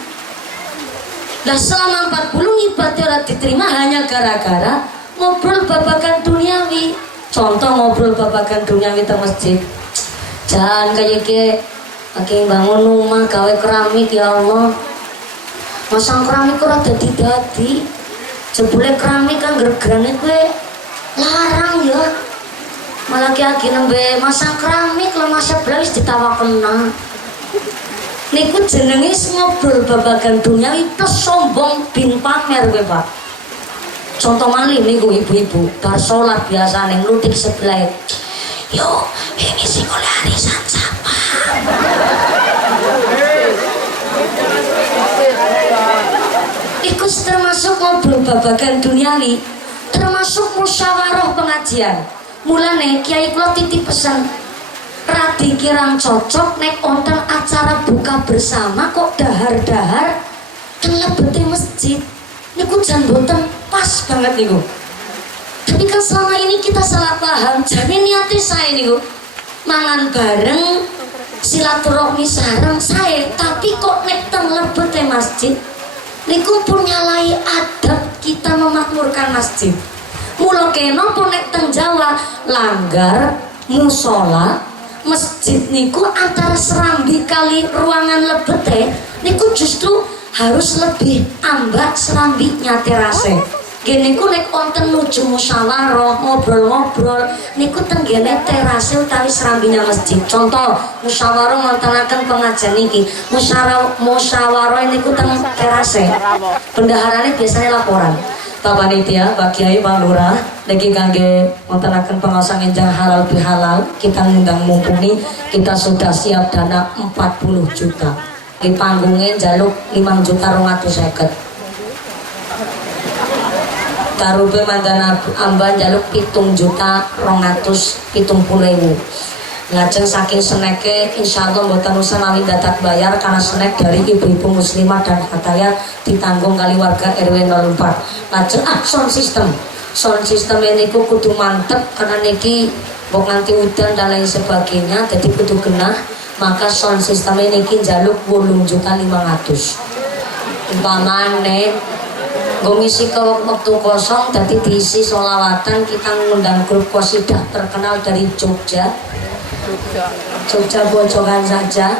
Lah selama 40 ibadah ora diterima hanya gara-gara ngobrol babagan duniawi. Contoh ngobrol babagan duniawi teng masjid. Jangan kayak lagi bangun rumah gawe keramik ya Allah. Masang keramik ora dadi-dadi. Jebule keramik kan gergerane kowe larang ya. Malah ki nembe masang keramik lah masa wis ditawakena. Niku jenenge ngobrol babagan duniawi plus sombong bin pamer kowe, Pak. Contoh malih niku ibu-ibu bar salat biasane nutik sebelah. Yo, ini sing oleh arisan siapa? Iku termasuk ngobrol babagan duniawi, termasuk musyawarah pengajian. Mulane kiai kula titip pesan, radi kirang cocok nek wonten acara buka bersama kok dahar-dahar teng lebete masjid. Niku jan boten pas banget niku. Tapi kan selama ini kita salah paham. Jadi niatnya saya niku mangan bareng silaturahmi sareng saya, tapi kok nek teng lebete masjid niku pun nyalai adab kita memakmurkan masjid. Mula kena pun nek teng Jawa langgar musola masjid niku antara serambi kali ruangan lebete niku justru harus lebih ambak serambinya terase. Gini ku nek wonten nuju musyawarah ngobrol-ngobrol niku tenggene terase utawi serambinya masjid. Contoh musyawarah ngontenaken pengajian niki. Musyawarah niku teng terase. Bendaharane biasanya laporan. Pak Panitia, Pak Kiai, Pak Lurah, niki kangge ngontenaken pengawasan enjang halal bihalal, kita ngundang mumpuni, kita sudah siap dana 40 juta. Di panggungnya jaluk 5.250.000. Tarupe mandana amban jaluk 7.270.000. Lajeng saking seneke insyaallah mboten usah mawi datak bayar karena senek dari ibu-ibu muslimah dan fatayat ditanggung kali warga RW 04. Lajeng sound system ini kudu mantep karena niki mbok nganti udan dan lain sebagainya jadi kudu genah, maka sound system ini jaluk 8.500.000. Umpamane ngisi ke waktu kosong tadi diisi sholawatan, kita mengundang grup qasidah terkenal dari Jogja bojokan saja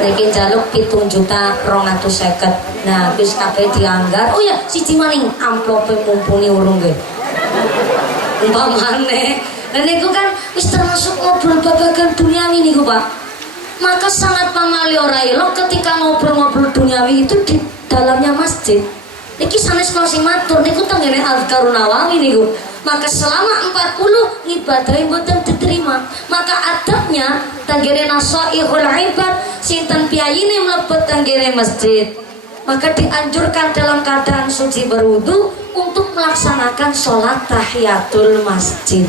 niki jaluk 7.250.000. Nah bis kabeh dianggar. Oh ya siji maning amplope mumpuni urung nggih umpamane. Dan niku kan wis termasuk ngobrol babagan duniawi niku Pak, maka sangat pamali ora elok ketika ngobrol-ngobrol duniawi itu di dalamnya masjid. Niki sanes sing matur niku tenggene azkarun nawawi niku. Maka selama 40 ngibadahi mboten diterima, maka adabnya tenggene nasaihul ibad sinten piyayine mlebet tenggene masjid, maka dianjurkan dalam keadaan suci berwudu untuk melaksanakan sholat tahiyatul masjid.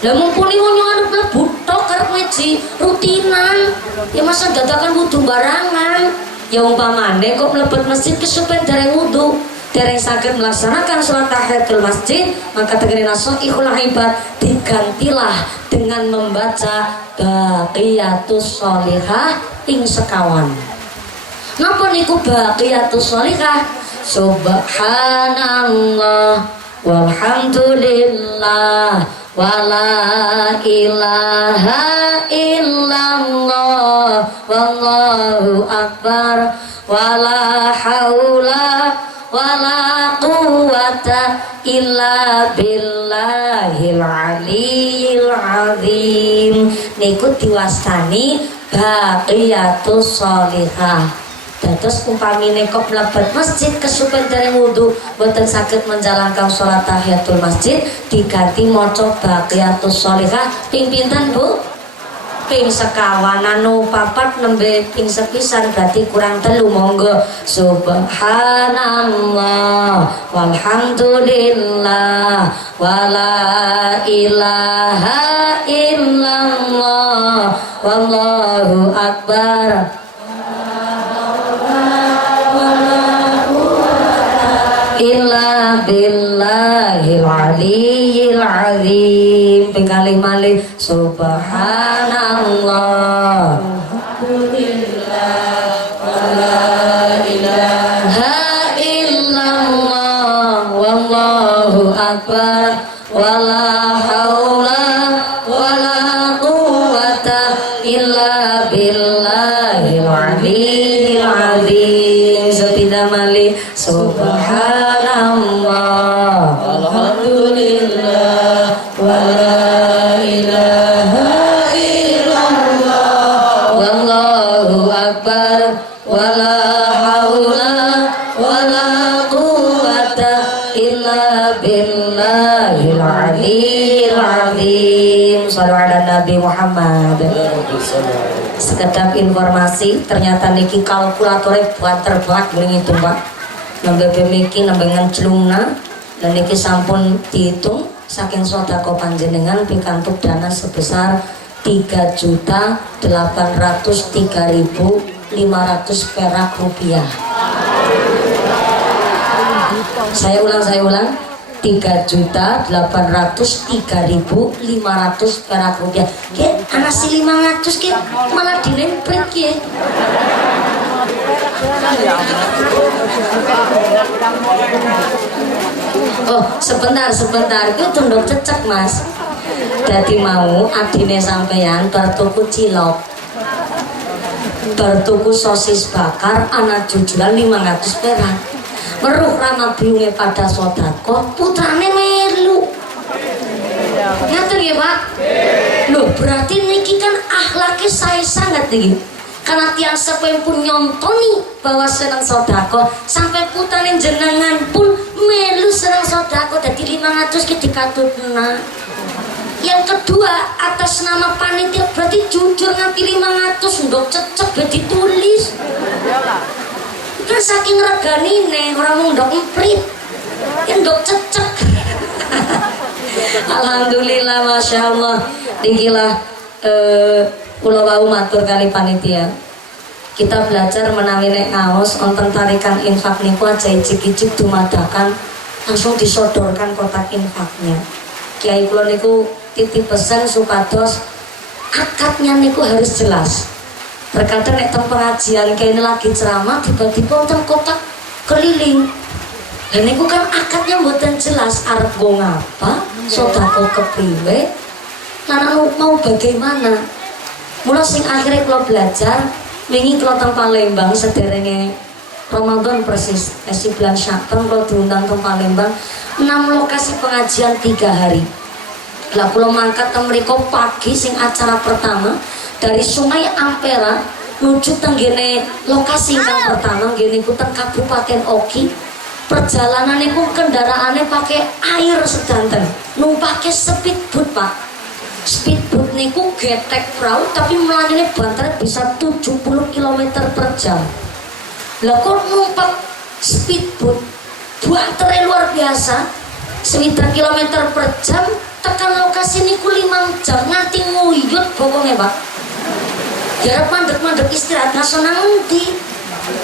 Lah mumpuni wong arep mlebu tok arep ngaji rutinan, ya masa dadakan wudu barangan. Ya umpamane kok mlebet masjid kesupen dereng wudu, dereng saged melaksanakan sholat tahiyatul masjid, maka tegene nasaihul ibad digantilah dengan membaca baqiyatus sholihah ing sekawan. Napa niku baqiyatus sholihah? Subhanallah walhamdulillah wala ilaha illallah wallahu akbar wala haula wala quwata illa billahil aliyil azim. Niku diwastani baqiyatus sholihah. Dados umpamine kok mlebet masjid kesupen dereng wudu boten saged menjalankan sholat tahiyatul masjid, diganti maca baqiyatus sholihah ping pinten Bu? Ping sekawan. Anu papat nembe ping sepisan berarti kurang 3. Monggo subhanallah walhamdulillah wala ilaha illallah wallahu akbar illa billahil aliyil azim. Pingkali malih subhanallah walhamdulillah wala ilaha illallah wallahu akbar wala haula wala quwata illa billahil aliyil azim. Sepindah malih subhanallah alhamdulillah wala ilaha illallah wallahu akbar wala haula wala quwata illa billahil aliyil azim. Shallallahu ala Nabi Muhammad. Sekedap informasi, ternyata niki kalkulatornya buat terbuat ngitung Pak. Nembe pemiki nembe ngenclungna dan niki sampun dihitung saking sodako panjenengan pikantuk dana sebesar 3.803.500 perak rupiah. Saya ulang 3.803.500 perak rupiah. Ki ana si 500 ki malah dilempret ki. Oh, sebentar, itu tunduk cecek mas. Jadi mau adine sampeyan bertuku cilok, bertuku sosis bakar, anak jujulan 500 perak. Meruh rama biungnya pada sodako, putrane melu. Ngaten ya pak? Loh berarti niki kan akhlaknya saya sangat tinggi. Karena tiang sepuh pun nyontoni bahwa senang sodako, sampai putrane jenengan pun melu senang sodako. Jadi 500 kita katutna. Yang kedua atas nama panitia berarti jujur nganti 500 ndok cecek be ditulis. Kan saking reganine orang mau ndok emprit. Ndok cecek. Alhamdulillah masya Allah. Digilah pulau wau matur kali panitia. Kita belajar menawi nek ngaos wonten tarikan infak niku aja icik-icik dumadakan langsung disodorkan kotak infaknya. Kiai kula niku titip pesan supados akadnya niku harus jelas. Terkadang nek teng pengajian kiai ini lagi ceramah tiba-tiba wonten kotak keliling. Dan niku kan akadnya mboten jelas arep go ngapa, sedekah kepriwe, lan mau bagaimana. Mula sing akhirnya kula belajar wingi kula teng Palembang sederenge Ramadan persis, esi bulan Sya'ban kula diundang teng Palembang 6 lokasi pengajian 3 hari. Lah kula mangkat teng mriku pagi sing acara pertama dari Sungai Ampera menuju tenggene lokasi yang pertama ngene iku teng Kabupaten Oki. Perjalanan iku kendaraannya pakai air sedanten, numpake speedboat pak. Speedboat niku getek perahu tapi melayani banter bisa 70 km per jam. Lah kok numpak speedboat banternya luar biasa 9 km per jam tekan lokasi niku 5 jam nganti nguyut pokoknya pak. Jarap mandek-mandek istirahat nasional nanti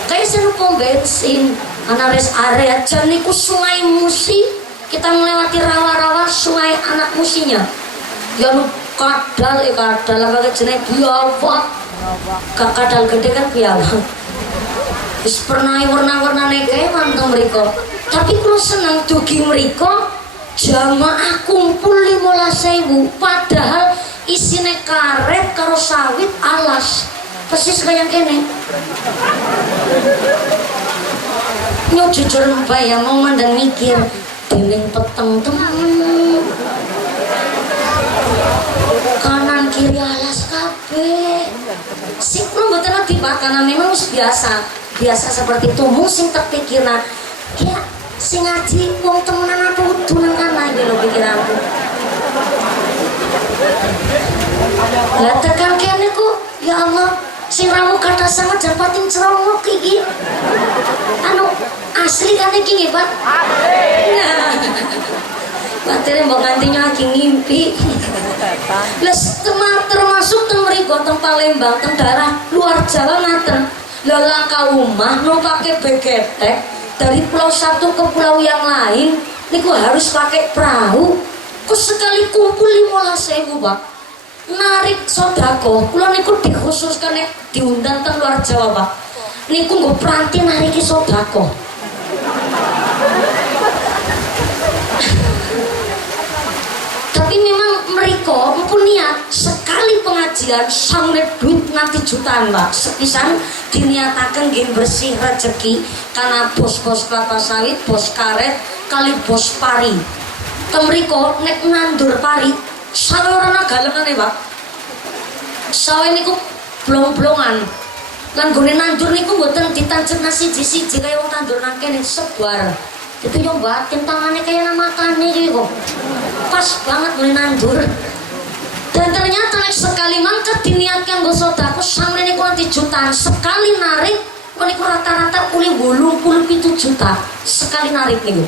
kayak senu pom bensin anak rest area jan niku Sungai Musi, kita melewati rawa-rawa Sungai Anak Musinya ya lu kadal apa jenis biawak kadal gede kan biawak wis pernah warna-warna kayak manteng mereka. Tapi kalau senang dugi mereka jamaah kumpul 15.000 padahal isine karet karo sawit alas persis kayak kene. Nyo jujur mbak ya momen dan mikir dening peteng temen kanan kiri alas kabeh sing kula mboten ati pak karena memang biasa seperti itu mung sing tak pikirna ya sing ngaji wong temenan apa kudu nang kana iki lho pikiranku. Lah tekan kene ku ya Allah sing ramu kata sangat jampatin cerongok iki anu asli kan iki nggih Pak? Nah batere mbok ngantinya lagi ngimpi les termasuk teng mriku teng Palembang teng daerah luar Jawa ngaten lala kaumah numpake begetek dari pulau satu ke pulau yang lain niku harus pakai perahu kok sekali kumpul 15.000 Pak narik sodako kula niku dikhususkan nek diundang teng luar Jawa Pak niku nggo pranti nariki sodako. Tapi memang mereka mumpun niat sekali pengajian sampai duit nanti jutaan Pak sepisan diniatakan nggih bersih rezeki karena bos-bos kelapa sawit, bos karet, kali bos pari teng mriko nek nandur pari sawe ora galengan Pak. Sawe niku blong-blongan. Lan gone nandur niku mboten ditancep siji-siji kaya wong tandur nang kene sebar. Itu yo batin tangane kaya nang makane iki kok. Pas banget gone nandur. Dan ternyata nek sekali mangkat diniatkan nggo sedekah sampe niku nanti jutaan sekali narik niku rata-rata uli 87 juta sekali narik niku.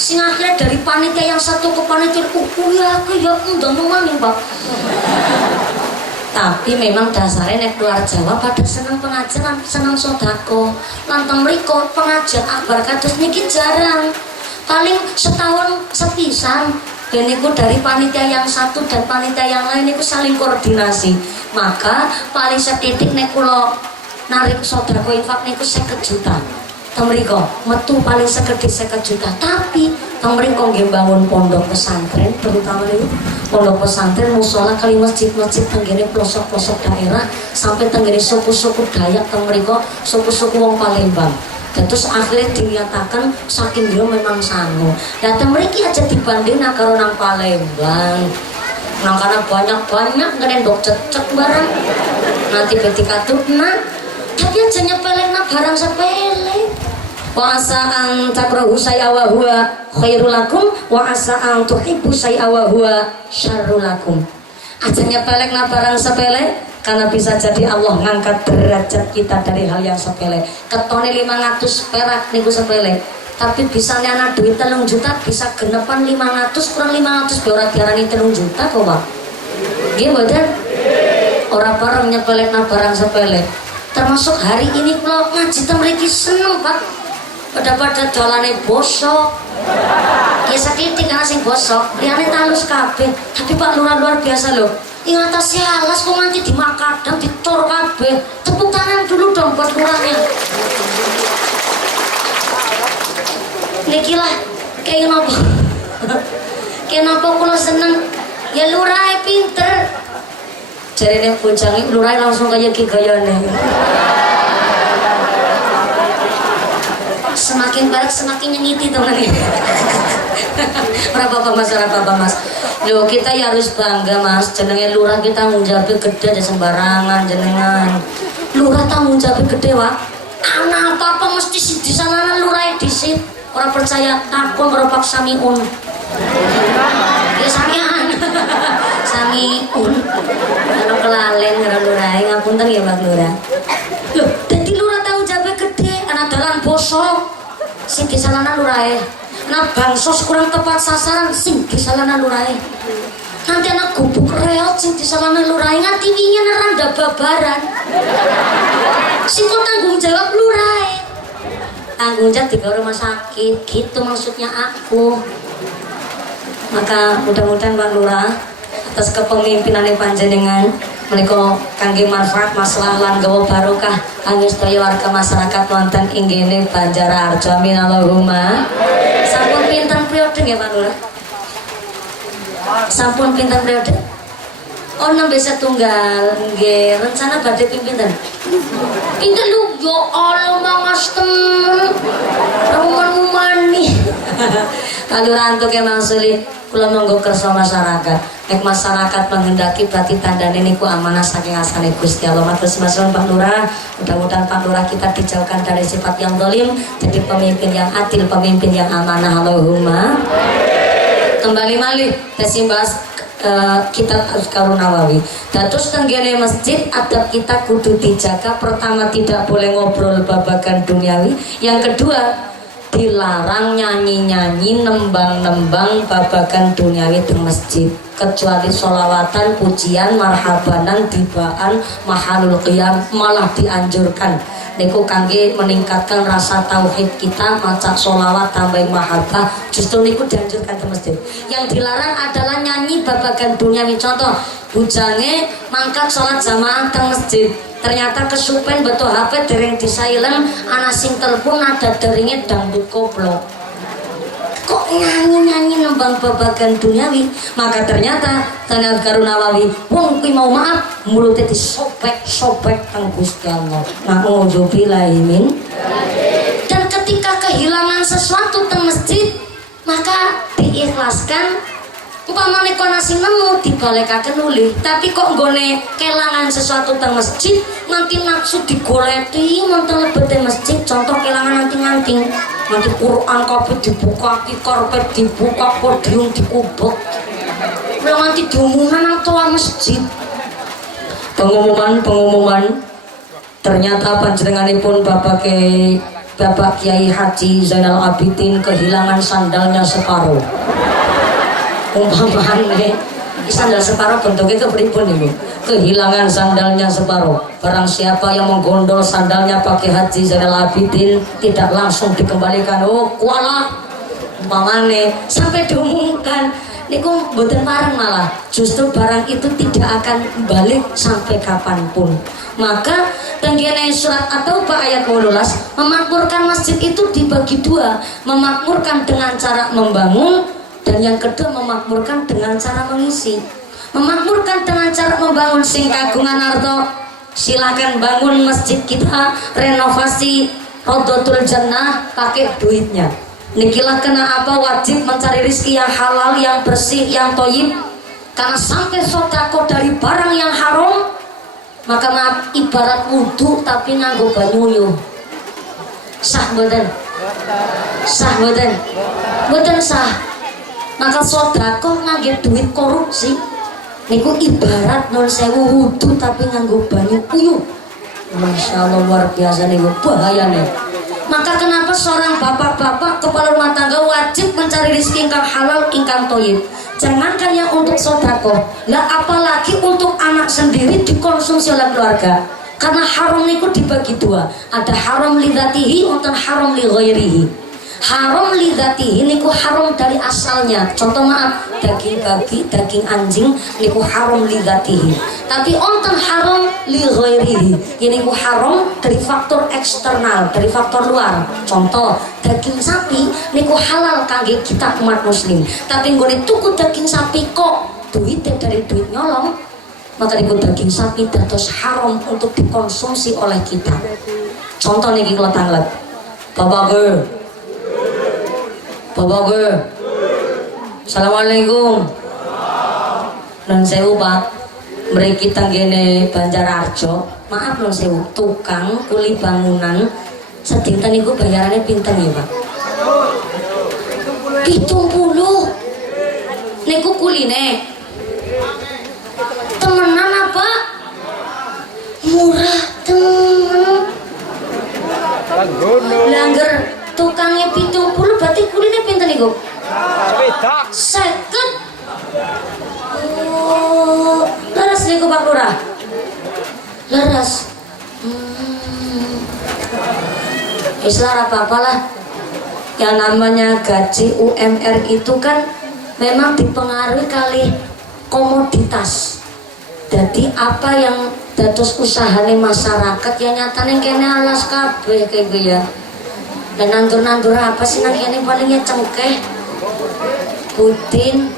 Sing akhirnya dari panitia yang satu ke panitia aku ya undang nih Pak. Tapi memang dasarnya nek luar Jawa pada senang pengajian, senang sodako. Lantang mriko pengajian akbar kados niki jarang. Paling setahun sepisan. Dan itu dari panitia yang satu dan panitia yang lain itu saling koordinasi. Maka paling setitik nek kula narik sodako infak niku 50 juta. Temriko metu paling sekedhik 50 juta. Tapi temriko nggih bangun pondok pesantren, terutama niku pondok pesantren mushola kali masjid-masjid tenggene pelosok-pelosok daerah sampai tenggene suku-suku Dayak temriko, suku-suku wong Palembang. Dan terus akhirnya dinyatakan saking dia memang sanggup. Dan temriki aja dibanding karo nang Palembang. Nah karena banyak-banyak ngerendok cecek barang. Nanti ketika tutna, tapi aja nyepelin barang sepele. Wa asa ang takrahu syai'a wa huwa khairul lakum wa asa ang tuhibbu syai'a wa huwa syarrul lakum. Aja nyepelin barang sepele. Karena bisa jadi Allah ngangkat derajat kita dari hal yang sepele. Ketone 500 perak niku sepele. Tapi bisa anak duit 3 juta bisa genepan 500 kurang 500 be ora diarani 3 juta kok, Pak. Nggih mboten? Ora bareng nyepelek barang sepele. Termasuk hari ini kula ngaji teng mriki seneng, Pak. Pada dolane bosok. Ya setitik ana sing bosok, liyane talus kabeh. Tapi Pak Lurah luar biasa loh. Ing atas alas kok nganti di makadam dicor kabeh. Tepuk tangan dulu dong buat lurahnya. Niki lah kayak napa? Kayak napa kula seneng. Ya lurah pinter. Jarene bojange lurah langsung kaya ki gayane. Semakin barat semakin nyengiti teman ini. Berapa mas, berapa mas. Loh kita ya harus bangga mas. Jenenge lurah kita tanggung jawab gede aja sembarangan jenengan. Lurah tanggung jawab gede wak. Anak apa mesti di sana lurah disit. Orang percaya takut meropak samiun. Ya samian. Samiun. Kalau kelalen kalau lurah ngapunten ya Pak Lurah. Loh, jadi lurah tanggung jawab gede. Anak dalan bosok. Sing disalahna lurahe. Nah bansos kurang tepat sasaran sing disalahna lurahe. Nanti anak gubuk reot sing disalahna lurahe nganti wingi randa babaran. Sing tanggung jawab lurahe. Tanggung jawab di rumah sakit, gitu maksudnya aku. Maka mudah-mudahan Pak Lurah atas kepemimpinan panjenengan menika kangge manfaat masalah lan gawa barokah kangge sedaya warga masyarakat wonten ing kene Banjararjo. Amin Allahumma. Sampun pinten periode nggih Pak Lurah? Sampun pinten periode? Oh nembe setunggal nggih. Rencana badhe pinten? Pinten lu yo Allah mangas temen. Ramuan mani. Pak Lurah antuk e mangsuli kula monggo kersa masyarakat. Nek masyarakat menghendaki berarti tandane niku amanah saking asane Gusti Allah. Matur suwun Pak Lurah, mudah-mudahan Pak Lurah kita dijauhkan dari sifat yang zalim, jadi pemimpin yang adil, pemimpin yang amanah. Allahumma. Kembali malih tesimbas kitab Azkarun Nawawi. Terus tenggene masjid adab kita kudu dijaga. Pertama tidak boleh ngobrol babagan duniawi. Yang kedua dilarang nyanyi-nyanyi nembang-nembang babagan duniawi di masjid, kecuali sholawatan, pujian, marhabanan, tibaan, mahalul qiyam malah dianjurkan. Niku kangge meningkatkan rasa tauhid kita, maca sholawat tambah mahabbah, justru niku dianjurkan di masjid. Yang dilarang adalah nyanyi babagan duniawi. Contoh, bujange mangkat sholat jamaah di masjid, ternyata kesupen betul HP dereng disailen, ana sing telepon ada deringnya dangdut koplo. Kok nyanyi-nyanyi nembang babagan duniawi? Maka ternyata Azkarun Nawawi wong kuwi mau maaf mulutnya disobek-sobek teng Gusti Allah. Na'udzubillahi min. Dan ketika kehilangan sesuatu teng masjid, maka diikhlaskan. Umpamane kono nasi nemu dibalekaken nuli, tapi kok nggone kelangan sesuatu teng masjid nanti nafsu digoleti monten lebete masjid. Contoh kelangan nanti Quran kabeh dibuka, karpet dibuka, podium dikubek. Lha nanti diumuman nang tua masjid. Pengumuman ternyata panjenenganipun Bapak Kiai Haji Zainal Abidin kehilangan sandalnya separuh. Umpamane sandal separuh bentuknya kepripun ibu? Kehilangan sandalnya separuh. Barang siapa yang menggondol sandalnya pakai Haji Zainal Abidin tidak langsung dikembalikan. Oh kuala umpamane sampai diumumkan niku mboten pareng, malah justru barang itu tidak akan balik sampai kapanpun. Maka tenggene surat At-Taubah ayat 18, memakmurkan masjid itu dibagi dua, memakmurkan dengan cara membangun, dan yang kedua memakmurkan dengan cara mengisi. Memakmurkan dengan cara membangun, sing kagungan arto silakan bangun masjid kita, renovasi Rodotul Jannah pakai duitnya. Nikilah kenapa wajib mencari rezeki yang halal, yang bersih, yang toyib. Karena sampai sodako dari barang yang haram, maka maaf ibarat wudhu tapi nganggo banyuyo. Sah boten? Sah boten? Boten sah. Maka sodako nganggo duit korupsi, niku ibarat 0.000 wudhu tapi nganggo banyu uyuh. Masya Allah, luar biasa nih, bahaya nih. Maka kenapa seorang bapak-bapak kepala rumah tangga wajib mencari rezeki ingkang halal, ingkang toyib. Jangankan yang untuk sodako, lah apalagi untuk anak sendiri dikonsumsi oleh keluarga. Karena haram niku dibagi dua, ada haram lidzatihi dan haram li ghairihi. Haram lidzatihi niku haram dari asalnya. Contoh maaf, daging babi, daging anjing niku haram lidzatihi. Tapi onten haram li ghairihi, ini niku haram dari faktor eksternal, dari faktor luar. Contoh, daging sapi niku halal kangge kita umat muslim. Tapi nggone tuku daging sapi kok duitnya dari duit nyolong, maka niku daging sapi dados haram untuk dikonsumsi oleh kita. Contoh niki kula tanglet. Bapak gue, assalamualaikum. Non sewu Pak, mriki tanggene Banjararjo. Maaf non sewu, tukang kuli bangunan sedinten niku bayarannya pinten ya Pak? 70. Niku kuline temenan apa? Murah temen. Langgar tukangnya 70 berarti kuline pinten niku? 50. Oh, laras niku Pak Lurah. Laras. Islah apa-apalah. Yang namanya gaji UMR itu kan memang dipengaruhi kali komoditas. Jadi apa yang dados usahane masyarakat yang nyatane kene alas kabeh kayak gitu ya. Dan nandur-nandur apa sih nang kene palingnya cengkeh, putin,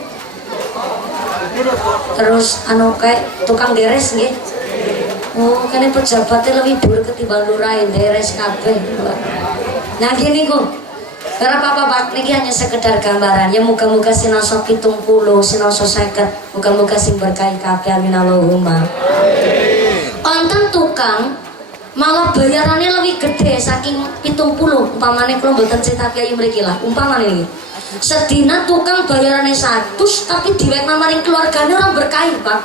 terus anu kayak tukang deres nggih. Oh, kene pejabatnya lebih dhuwur ketimbang lurah deres kabeh. Nah gini kok. Karena Pak niki hanya sekedar gambaran. Ya muga-muga sinaosa 70, sinaosa 50, muga-muga sing berkahi kabeh amin Allahumma. Onten tukang malah bayarannya lebih gede saking 70. Umpamane kula mboten cerita kiai mriki lah, umpamane iki sedina tukang bayarannya 100 tapi diwek namaring keluarganya orang berkahi Pak.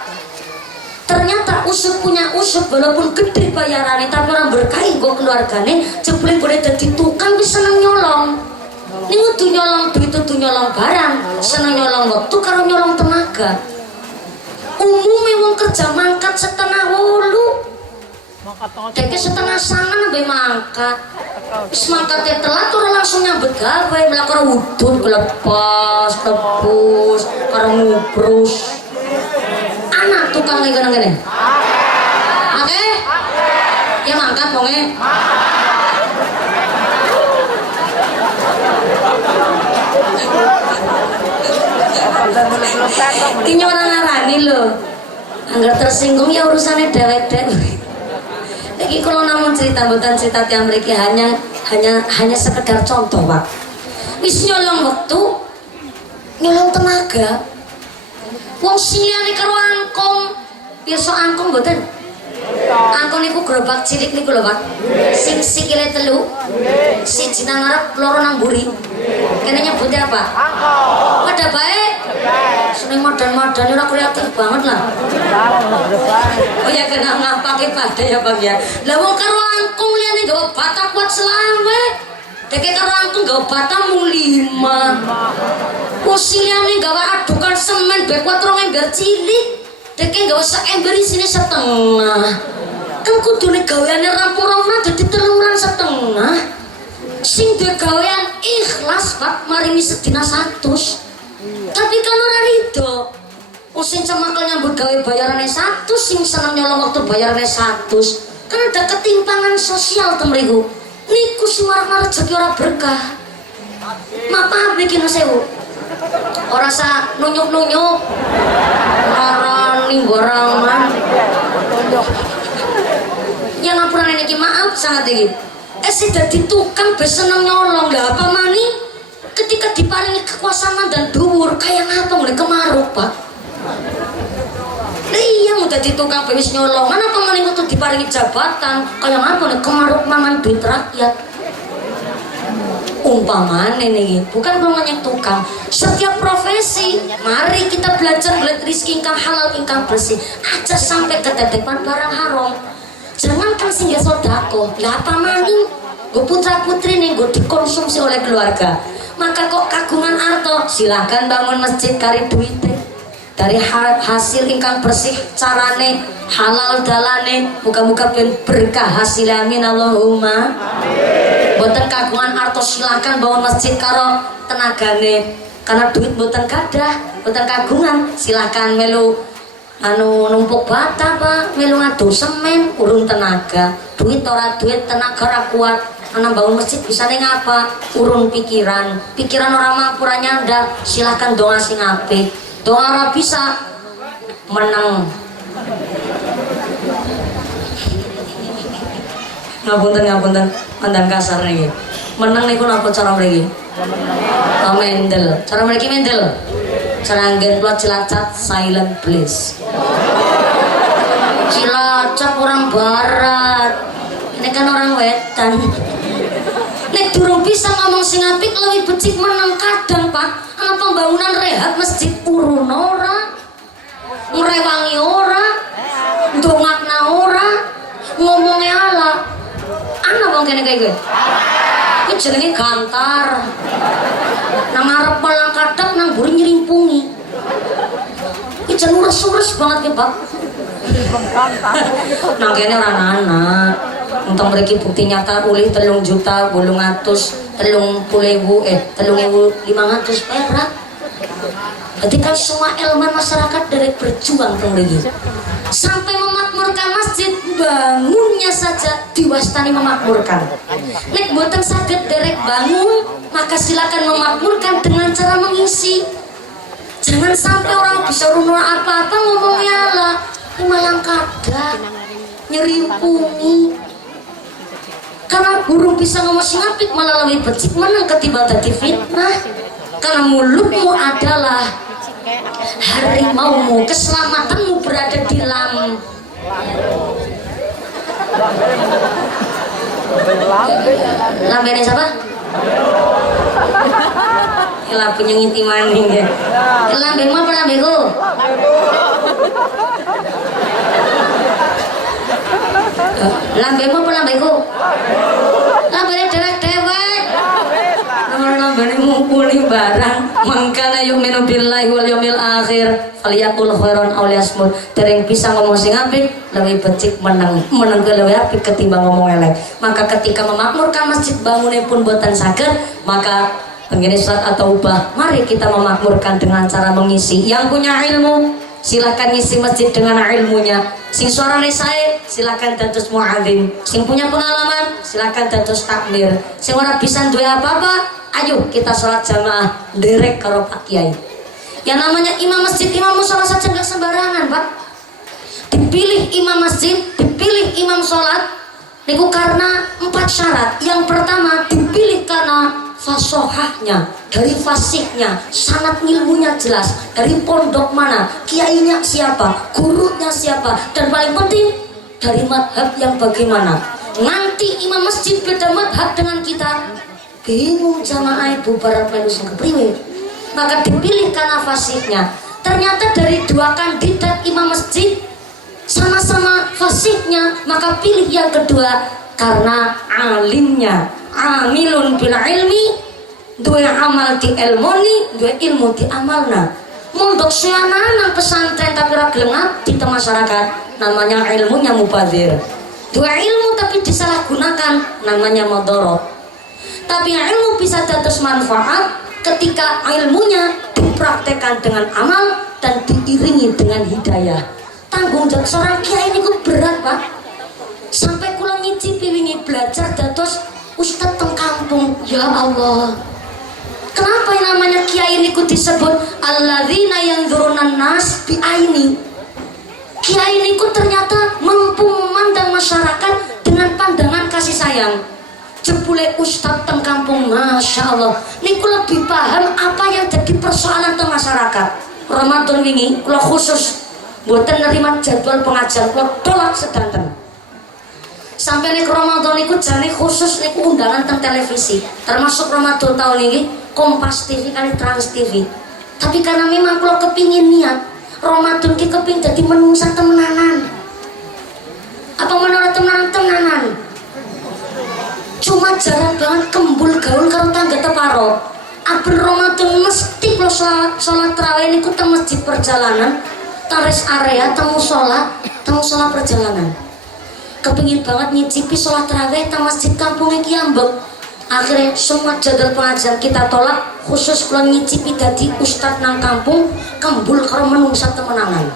Ternyata usuk punya usuk, walaupun gede bayarannya tapi orang berkahi kok keluarganya jebule boleh jadi tukang bisa seneng nyolong. Ini tuh nyolong duit, tuh nyolong barang, seneng nyolong waktu karo nyolong tenaga. Umumnya wong kerja mangkat setengah 8. Deke setengah sangan sampai mangkat. Wis mangkatnya telat tuh langsung nyambut gawe, melakukan wudhu, kelepas, tebus, karo ngubrus. Anak tukang lagi gini. Oke? Ya mangkat pokoknya. Ini orang ngarani loh. Anggar tersinggung ya urusannya dewek-dewek. Lagi kalau namun cerita bukan cerita yang mereka hanya sekedar contoh Pak. Wis nyolong waktu, nyolong tenaga. Wong siliane karo angkong, biasa angkong mboten. Angkong niku gerobak cilik niku lho Pak. Sing sikile 3, siji nang ngarep, loro nang mburi. Kene nyebutnya apa? Angkong. Pada baik. Seneng madan-madan ora kreatif banget lah. Oh ya kena ngapake pada ya Bang ya. Lah wong karo angkung liyane nggawa bata kuat selawe. Deke karo angkung nggawa bata mung 5. Wong liyane nggawa adukan semen be kuat 2 ember cilik. Deke nggawa sak ember isine setengah. Kan kudune gaweane rampung-rampung dadi 3,5. sing duwe gawean ikhlas Pak maringi sedina 100. Tapi kan ora rido. Sing cemakal nyambut gawe bayarane 100, sing seneng nyolong waktu bayarane 100. Kan ada ketimpangan sosial temriku. Niku sing warna rezeki ora berkah. Mapa bikin sewu. Ora sa nunyuk-nunyuk. Ora nimborangan. Ya ngapurane niki maaf sangat iki. Sing dadi tukang bes seneng nyolong lha apa mani ketika diparingi kekuasaan dan dhuwur kayak ngapa mulai kemaruk Pak. Iya mau jadi tukang bewis nyolong mana pemaning itu diparingi jabatan kayak apa nih kemaruk mangan duit rakyat umpamane nih bukan ngomongnya tukang setiap profesi mari kita belajar melihat rizki ingkang halal ingkang bersih aja sampai ketetepan barang haram jangan kan singgah sodako lah apa maning gue putra putri nih gue dikonsumsi oleh keluarga maka kok kagungan harta silahkan bangun masjid kari duitnya dari hasil ingkang bersih carane halal dalane muka-muka ben berkah hasil amin Allahumma boten kagungan arto silakan bangun masjid karo tenagane karena duit boten gadah boten kagungan silakan melu numpuk bata Pak melu ngadu semen urun tenaga duit ora duit tenaga ora kuat anak bangun masjid bisa nih ngapa urun pikiran orang mampu nyanda silakan doa sing apik doa ora bisa menang ngapunten pandang kasar nih menang niku napa cara mriki mendel cara mriki mendel cara nggen kula Cilacap silent please Cilacap orang barat ini kan orang wetan nek durung bisa ngomong sing apik lebih becik menang kadang Pak ana pembangunan rehab masjid urun ora ngrewangi ora ndongakna ora ngomongnya ala ana wong kene kaya kowe iki jenenge gantar nang ngarep palang kadang nang mburi nyrimpungi iki jeneng ures-ures banget ki Pak nang kene ora anak untuk mereka bukti nyata ulih 3.830.000 3.500 perak. Ketika semua elemen masyarakat dari berjuang mereka sampai memakmurkan masjid bangunnya saja diwastani memakmurkan. Nek boten saged derek bangun maka silakan memakmurkan dengan cara mengisi. Jangan sampai orang bisa runul apa-apa ngomongnya lah malang kadang nyerimpungi. Karena burung bisa ngomong sing apik malah lebih becik menang ketiba dadi fitnah. Karena mulutmu adalah harimaumu, keselamatanmu berada di dalam lambene siapa? Lah punya nginti maning ya. Lambemu apa lambeku? Lambemu apa lambeku? Lambene dewek-dewek. Lambene mumpuni barang. Mangkana yu'minu billahi wal yaumil akhir falyaqul khairan aw liyasmut. Dereng bisa ngomong sing apik lebih becik menang lebih apik ketimbang ngomong elek. Maka ketika memakmurkan masjid bangunnya pun boten saged, maka begini surat atau ubah mari kita memakmurkan dengan cara mengisi. Yang punya ilmu silakan ngisi masjid dengan ilmunya. Sing suarane sae silakan dados muadzin. Sing punya pengalaman silakan dados takmir. Sing ora bisa duwe apa-apa, ayo kita sholat jamaah derek karo Pak Kiai. Yang namanya imam masjid, imam musola saja nggak sembarangan Pak. Dipilih imam masjid, dipilih imam sholat niku karena 4 syarat. Yang pertama dipilih karena fasohahnya, dari fasihnya, sanad ilmunya jelas, dari pondok mana, kiainya siapa, gurunya siapa, dan paling penting dari madhab yang bagaimana. Nanti imam masjid beda madhab dengan kita, bingung jamaah ibu barat melu sing kepriwe. Maka dipilih karena fasihnya. Ternyata dari 2 kandidat imam masjid sama-sama fasihnya, maka pilih yang kedua karena alimnya. Amilun bil ilmi, dua amal di ilmoni, dua ilmu di amalna. Mondok suana nang pesantren tapi ra gelem ngabdi teng masyarakat, namanya ilmunya mubazir. Dua ilmu tapi disalahgunakan, namanya madharat. Tapi ilmu bisa dados manfaat ketika ilmunya dipraktekkan dengan amal dan diiringi dengan hidayah. Tanggung jawab seorang kiai ini berat, Pak. Sampai kula nyicipi wingi belajar dados ustad teng kampung. Ya Allah. Kenapa yang namanya kiai ini disebut alladzina yanzurunan nas bi aini? Kiai ini ternyata mampu memandang masyarakat dengan pandangan kasih sayang. Jebule ustad teng kampung, masya Allah. Niku lebih paham apa yang jadi persoalan teng masyarakat. Ramadan wingi kula khusus mboten nerima jadwal pengajian, kula tolak sedanten. Sampai nek Ramadan niku jane khusus niku undangan teng televisi. Termasuk Ramadan tahun ini Kompas TV kali Trans TV. Tapi karena memang kula kepingin niat Ramadan ki keping dadi menungsa temenanan. Apa menurut temenanan? Cuma jarang banget kembul gaul karo tangga teparo. Aben Ramadan mesti kula salat tarawih niku teng masjid perjalanan, teng rest area, teng musala perjalanan. Kepingin banget nyicipi sholat tarawih teng masjid kampungnya Kiambek. Akhirnya semua jadwal pengajian kita tolak, khusus kalau nyicipi dadi ustad nang kampung kembul karo menungsa temenangan.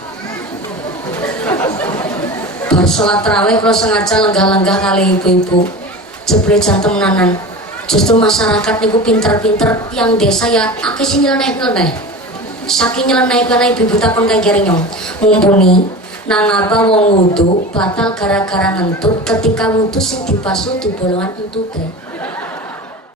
Bar sholat tarawih kalau sengaja lenggah-lenggah kali ibu-ibu jebule jan temenanan. Justru masyarakat niku pinter-pinter yang desa ya akeh sing nyeleneh-nyeleneh. Saking nyeleneh kana ibu-ibu takon kangge nyong. Mumpuni nang apa wong wudu batal gara-gara ngentut ketika wudu sing dibasuh di bolongan entute.